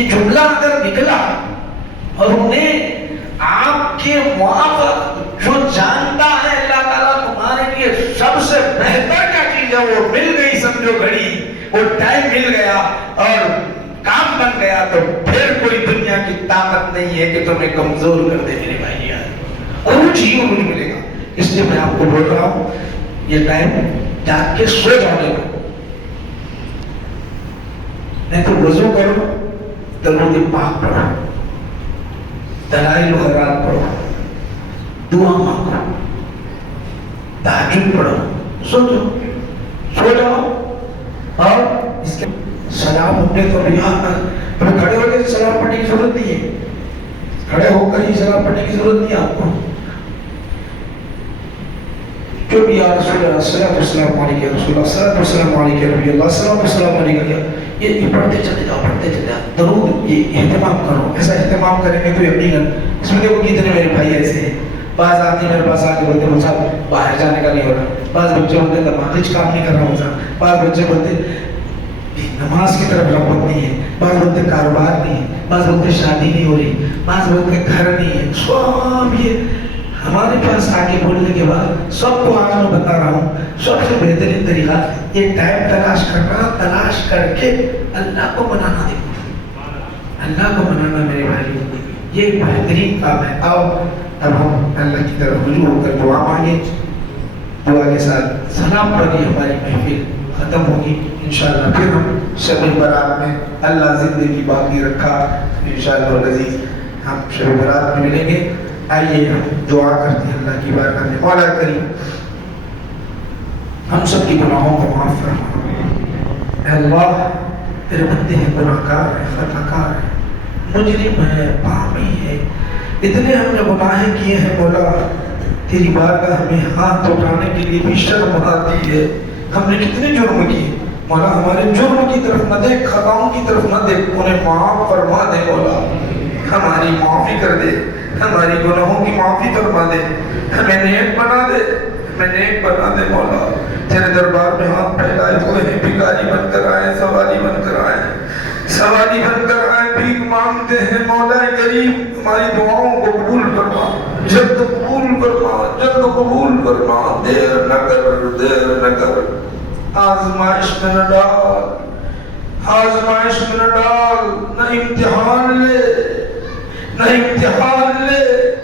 یہ جملہ اگر نکلا اور انہیں آپ کے موافق جو جانتا ہے اللہ تعالیٰ تمہارے لیے سب سے بہتر کیا چیز ہے وہ مل گئی، سمجھو گھڑی، وہ ٹائم مل گیا اور کام بن گیا، تو پھر کوئی دنیا کی طاقت نہیں ہے کہ تمہیں کمزور کر دے میرے بھائی یار، عروج ہی عروج ملے گا۔ اس لیے میں آپ کو بول رہا ہوں یہ ٹائم جاگ کے سو جانے کو، نہیں تو وضو کرو، درود پاک پڑھو، دلائل و خیرات پڑھو، دعا مانگو، تہجد پڑھو، سو جاؤ اور اس کے سلام اٹھے تو کھڑے ہو کے سلام پڑھنے کی ضرورت نہیں ہے، کھڑے ہو کر ہی سلام پڑھنے کی ضرورت نہیں ہے آپ کو، جو بھی یا رسول اللہ صلی اللہ علیہ وسلم علیہ رسول اللہ صلی اللہ علیہ وسلم علیہ نبی اللہ صلی اللہ علیہ وسلم علیہ، یہ پڑھتے چلے جاؤ، پڑھتے چلے جاؤ، درود یہ اہتمام کرو، ایسا اہتمام کریں گے تو یقیناً اس میں دیکھو کتنے میرے بھائی ایسے ہیں، بعض آدمی میرے پاس آ کے بولتے ہیں صاحب باہر جانے کا نہیں ہو رہا، بعض بچے بولتے ہیں دماغ کام نہیں کر رہا ہوتا، بعض بچے بولتے نماز کی طرف رغبت نہیں ہے، بعض بولتے کاروبار نہیں ہے، بعض بولتے شادی نہیں ہو رہی، بعض بولتے گھر نہیں ہے، سب یہ ہمارے پاس آگے بولنے کے بعد سب کو آج میں بتا رہا ہوں سب سے بہترین طریقہ یہ ٹائم تلاش کرنا، تلاش کر کے اللہ کو منانا، دیکھو اللہ کو منانا میرے بھائی یہ بہترین کام ہے۔ آؤ اب ہم اللہ کی طرف رجوع ہو کر دعا مانگے، دعا کے ساتھ سلام پڑھی ہماری محفل ختم ہوگی انشاءاللہ، پھر ہم شب برات میں اللہ زندگی باقی رکھا انشاءاللہ العزیز ہم شب برات میں ملیں گے۔ آئیے ہم دعا کرتے ہیں اللہ کی بارگاہ میں، مولا کریم ہم سب کی گناہوں کو معاف فرما، اے اللہ تیرے بندے ہیں، گناہ گار ہیں، خطا کار ہیں، مجرم ہے، پاپی ہے، اتنے ہم نے گناہیں کیے ہیں مولا، تیری بارگاہ ہمیں ہاتھ اٹھانے کے لیے بھی شرم آتی ہے، ہم نے کتنے جرم کیے مولا، ہمارے جرم کی طرف نہ دیکھ، خطاؤں کی طرف نہ دیکھ، انہیں معاف فرما دے مولا، ہماری معافی کر دے، ہماری گناہوں کی معافی فرما دے، ہمیں نیک بنا دے، ہمیں نیک بنا دے مولا، تیرے دربار میں ہاتھ پھیلائے ہوئے ہیں، بھکاری بن کر آئے، سوالی بن کر آئے، سوالی بن کر آئے، بھیک مانگتے ہیں مولا کریم، ہماری دعاؤں کو قبول فرما، جلد قبول فرما، جلد قبول فرما، دیر نہ کر، دیر نہ کر، آزمائش میں نہ ڈال، آزمائش میں نہ ڈال، نہ امتحان لے، نہ امتحان لے،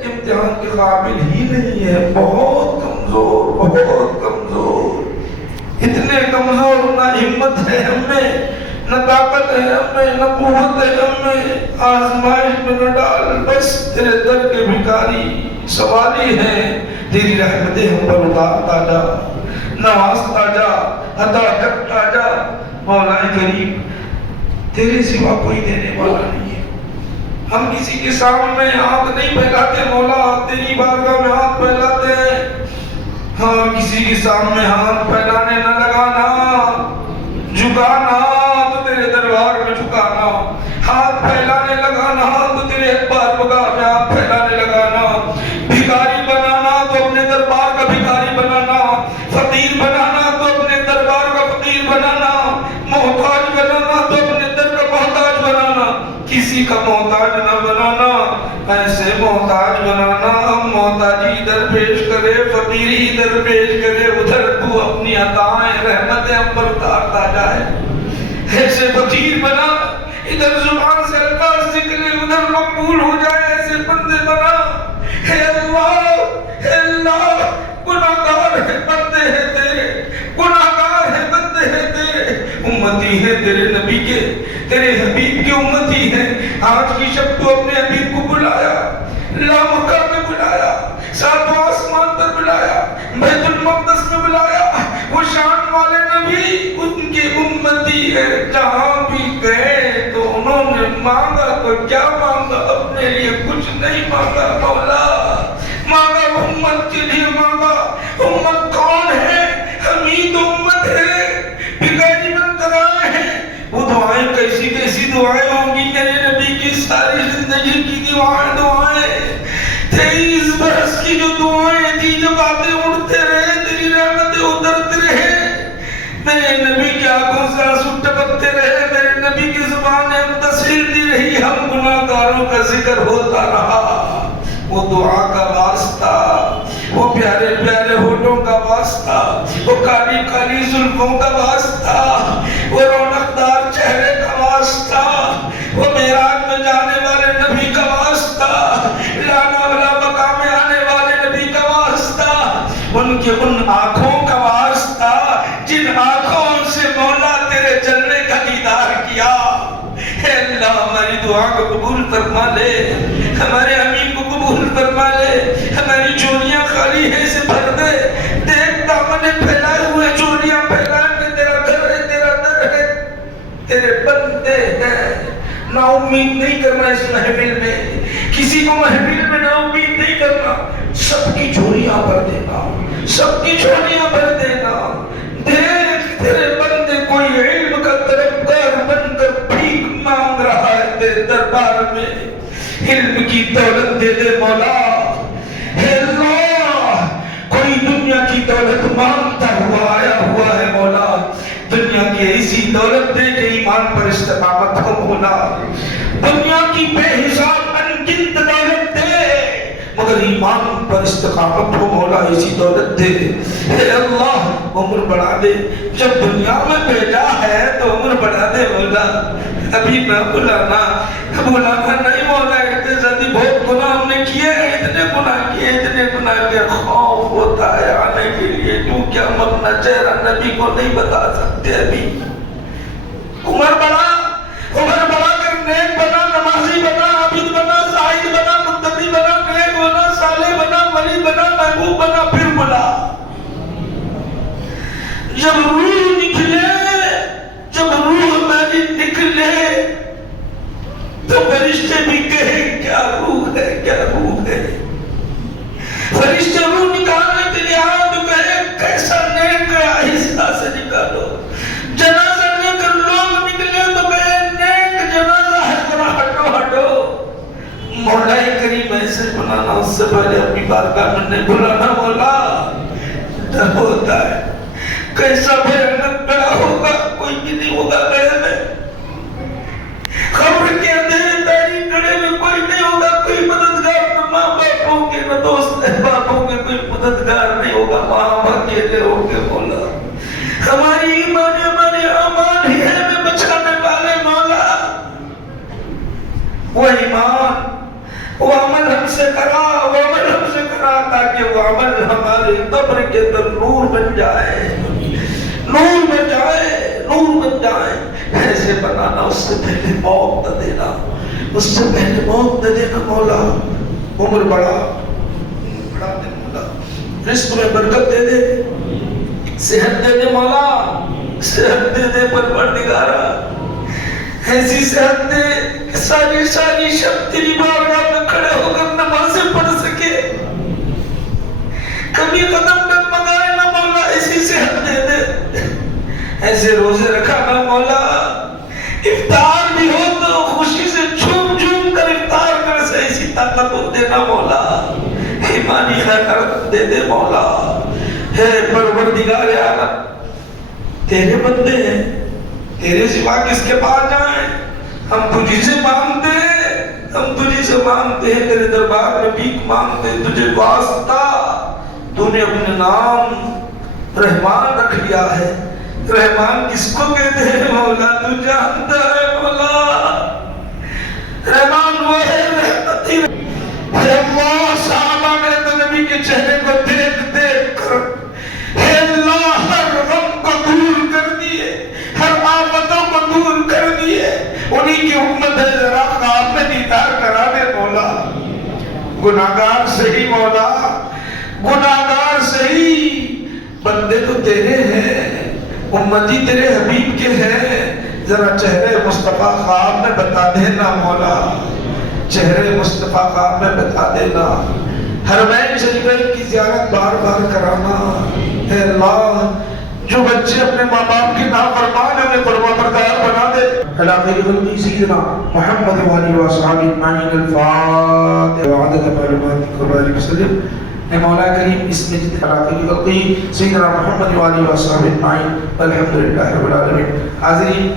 امتحان کے قابل ہی نہیں ہے، بہت کمزور، بہت کمزور، اتنے کمزور، نہ ہمت ہے ہم میں، نہ طاقت ہے ہم میں، نہ قوت ہے ہم میں، آزمائش میں نہ ڈال، بس تیرے در کے بھکاری سوالی ہیں، تیری رحمتیں ہم پر اتارتا جا، نوازتا جا، عطا کرتا جا، مولا کریم تیرے سوا کوئی دینے والا نہیں ہے، ہم کسی کے سامنے ہاتھ نہیں پھیلاتے مولا، تیری بارگاہ میں ہاتھ پھیلاتے ہیں، ہاں کسی کے سامنے ہاتھ پھیلانے نہ لگانا، جھکانا تو تیرے دربار میں جھکانا، ہاتھ پھیلانے لگانا تو تیرے بارگاہ میں ہاتھ پھیلانے لگانا، بھکاری بنانا تو اپنے دربار کا بھکاری بنانا، فقیر بنانا تو اپنے دربار کا فقیر بنانا، محتاج بنانا تو اپنے در کا محتاج بنانا، کسی کا محتاج نہ بنانا، ایسے محتاج بنانا ہم محتاجی در پیش کرے، فقیری در پیش کرے، ادھر تو اپنی عطائیں رحمتیں ہم پر اتارتا جائے، ایسے فقیر بنا ادھر زبان سے الفاظ نکلے ادھر مقبول ہو جائے، ایسے بندے بنا، اے اللہ گناہگار ہے بندے ہیں تیرے، گناہگار ہے بندے ہیں تیرے، امتی ہے تیرے نبی کے، تیرے حبیب کے امتی ہیں، آج کی شب تو اپنے حبیب کو بلایا، لامکہ میں بلایا، ساتواں آسمان پر بلایا، بیت المقدس میں بلایا، وہ شان والے نبی ان کے امتی ہے، جہاں بھی گئے تو انہوں نے مانگا تو کیا مانگا، اپنے لیے کچھ نہیں مانگا مولا، مانگا امت کے لیے مانگا، امت کون ہے، ہم ہی تو امت ہے، بھکاری بن کر آئے ہیں، وہ دعائیں کیسی کیسی دعائیں ہوں گی، میرے نبی کی ساری زندگی کی دعائیں 23 برس کی جو دعائیں تھی، جو باتیں اڑتے رہے، تیری رحمتیں اترتے رہے، میرے نبی کی آنکھوں سے آنسو ٹپکتے رہے، میرے نبی کی زبان تصویر دی رہی وہ دعا کا واسطہ، وہ پیارے پیارے ہونٹوں کا واسطہ، وہ کالی کالی زلفوں کا واسطہ، وہ رونقدار چہرے کا واسطہ، وہ معراج میں جانے والے نبی کا واسطہ، لانا والا مقام میں آنے والے نبی کا واسطہ، ان کے ان آنکھوں کا واسطہ جن آنکھوں سے مولا تیرے جلنے کا دیدار کیا۔ اے اللہ ہماری دعا کو قبول فرما لے، ہمارے امین کو قبول فرما لے، ہماری چوریاں خالی ہے اسے بھر دے، دیکھ دامن پھیلائے ہوئے چوریاں پھیلائے میں تیرا گھر ہے، تیرا در ہے، تیرے بندے ہیں۔ نا امید نہیں کرنا اس محفل میں، کسی کو محفل میں نا امید نہیں کرنا، سب کی چوریاں بھر دینا، سب کی چوریاں بھر دینا۔ دیکھ تیرے بندے کوئی علم کا طلبگار بن کر بھیک مانگ رہا ہے تیرے دربار میں، علم کی دولت دے دے مولا۔ اے اللہ کوئی دنیا کی دولت مانگتا ہوا آیا ہوا ہے مولا، دنیا کی ایسی دولت دے کہ ایمان پر استقامت ہو مولا، دنیا کی بے حساب انگنت دولت دے مگر ایمان پر استقامت ہو مولا، ایسی دولت دے۔ اے اللہ عمر بڑھا دے، جب دنیا میں بھیجا ہے تو عمر بڑھا دے مولا، ابھی نہ بلانا نہیں مولا، اتنے زیادہ بہت گناہ ہم نے کیے ہیں، اتنے گناہ کے خوف ہوتا ہے آنے کے لیے، کیونکہ ہم اپنا چہرہ نبی کو نہیں بتا سکتے ابھی۔ عمر بڑھا کر نیک بنا، نمازی بنا، عابد بنا، زاہد بنا، متقی بنا، نیک بنا، صالح بنا، ولی بنا، محبوب بنا، پھر بنا۔ جب روح ہماری نکلے تو فرشتے بھی کہیں کیا روح ہے، کیا روح ہے۔ فرشتے روح نکالنے کے لیے آئے تو کہے کیسا نیک ہے، آہستہ سے نکالو۔ جنازہ لے کر لوگ نکلے تو کہے نیک جنازہ ہے، ذرا ہٹو۔ مولا کریم ایسے بنانا، اس سے پہلے اپنی بارگاہ میں نہیں بلانا مولا، ڈر ہوتا ہے کیسا بھیانک گڑا ہوگا، کوئی بھی نہیں ہوگا گڑے میں، خبر کے اندھیرے تاریک گڑے میں کوئی نہیں ہوگا، کوئی مددگار نہ ماں باپ ہوں گے نہ دوست احباب ہوں گے، کوئی مددگار نہیں ہوگا، ماں اکیلے ہوں گے مولا۔ ہماری ایمان ہمارے امان ہی ہے میں بچانے والے مولا، وہ ایمان وہ عمل ہم سے کرا تاکہ وہ عمل ہمارے قبر کے اندر نور بن جائے، ایسے بنانا، اس سے پہلے موت نہ دینا مولا۔ عمر بڑھا دے مولا، رزق میں برکت دے دے، صحت دے دے مولا، صحت دے دے پروردگارا، ایسی صحت دے کہ ساری شب تیری بارگاہ میں کھڑے ہو کر نمازیں پڑھ سکے، کبھی قدم ڈگمگائے نہ مولا، ایسی صحت دے دے، ایسے روزے رکھا نہ مولا، افطار بھی ہو تو خوشی سے جھوم کر افطار کر سے ایسی طاقت ہو دینا مولا، ایمانی خیرات دے دے مولا۔ ہے پروردگار عالم، تیرے بندے ہیں، تیرے سوا کس کے پاس جائیں، ہم تجھی سے مانگتے ہیں، تیرے دربار میں بھیک مانگتے ہیں، تجھے واسطہ، تو نے اپنے نام رحمان رکھ لیا ہے۔ رحمان کس کو کہتے ہیں مولا، تو جانتا ہے مولا، رحمان وہ ہے رحمتی۔ اللہ صحابہ نے تو نبی کے چہرے کو دیکھ کر اے اللہ ہر غم کو دور کر دیے، ہر آفتوں کو دور کر دیے، انہی کی امت ہے، ذرا خواب میں دیدار کرا دے مولا۔ گناہگار صحیح مولا، گناہگار صحیح، بندے تو تیرے ہیں، امتی تیرے حبیب کے ہیں، ذرا چہرے مصطفیٰ خواب میں بتا دینا مولا، چہرے مصطفیٰ خواب میں بتا دینا، حرمین شریفین کی زیارت بار بار کرانا۔ اے اللہ جو بچے اپنے ماں باپ کی نافرمان ہیں انہیں فرما بردار بنا دے۔ خیر خلقی سیدنا محمد وآلہ وصحبہ اجمعین، الفاتحہ وعدد معلوماتک وبارک وسلم۔ اے مولا کریم اس میں جتنے خیر خلقی سیدنا محمد وآلہ وصحبہ اجمعین، الحمدللہ رب العالمین۔ حاضرین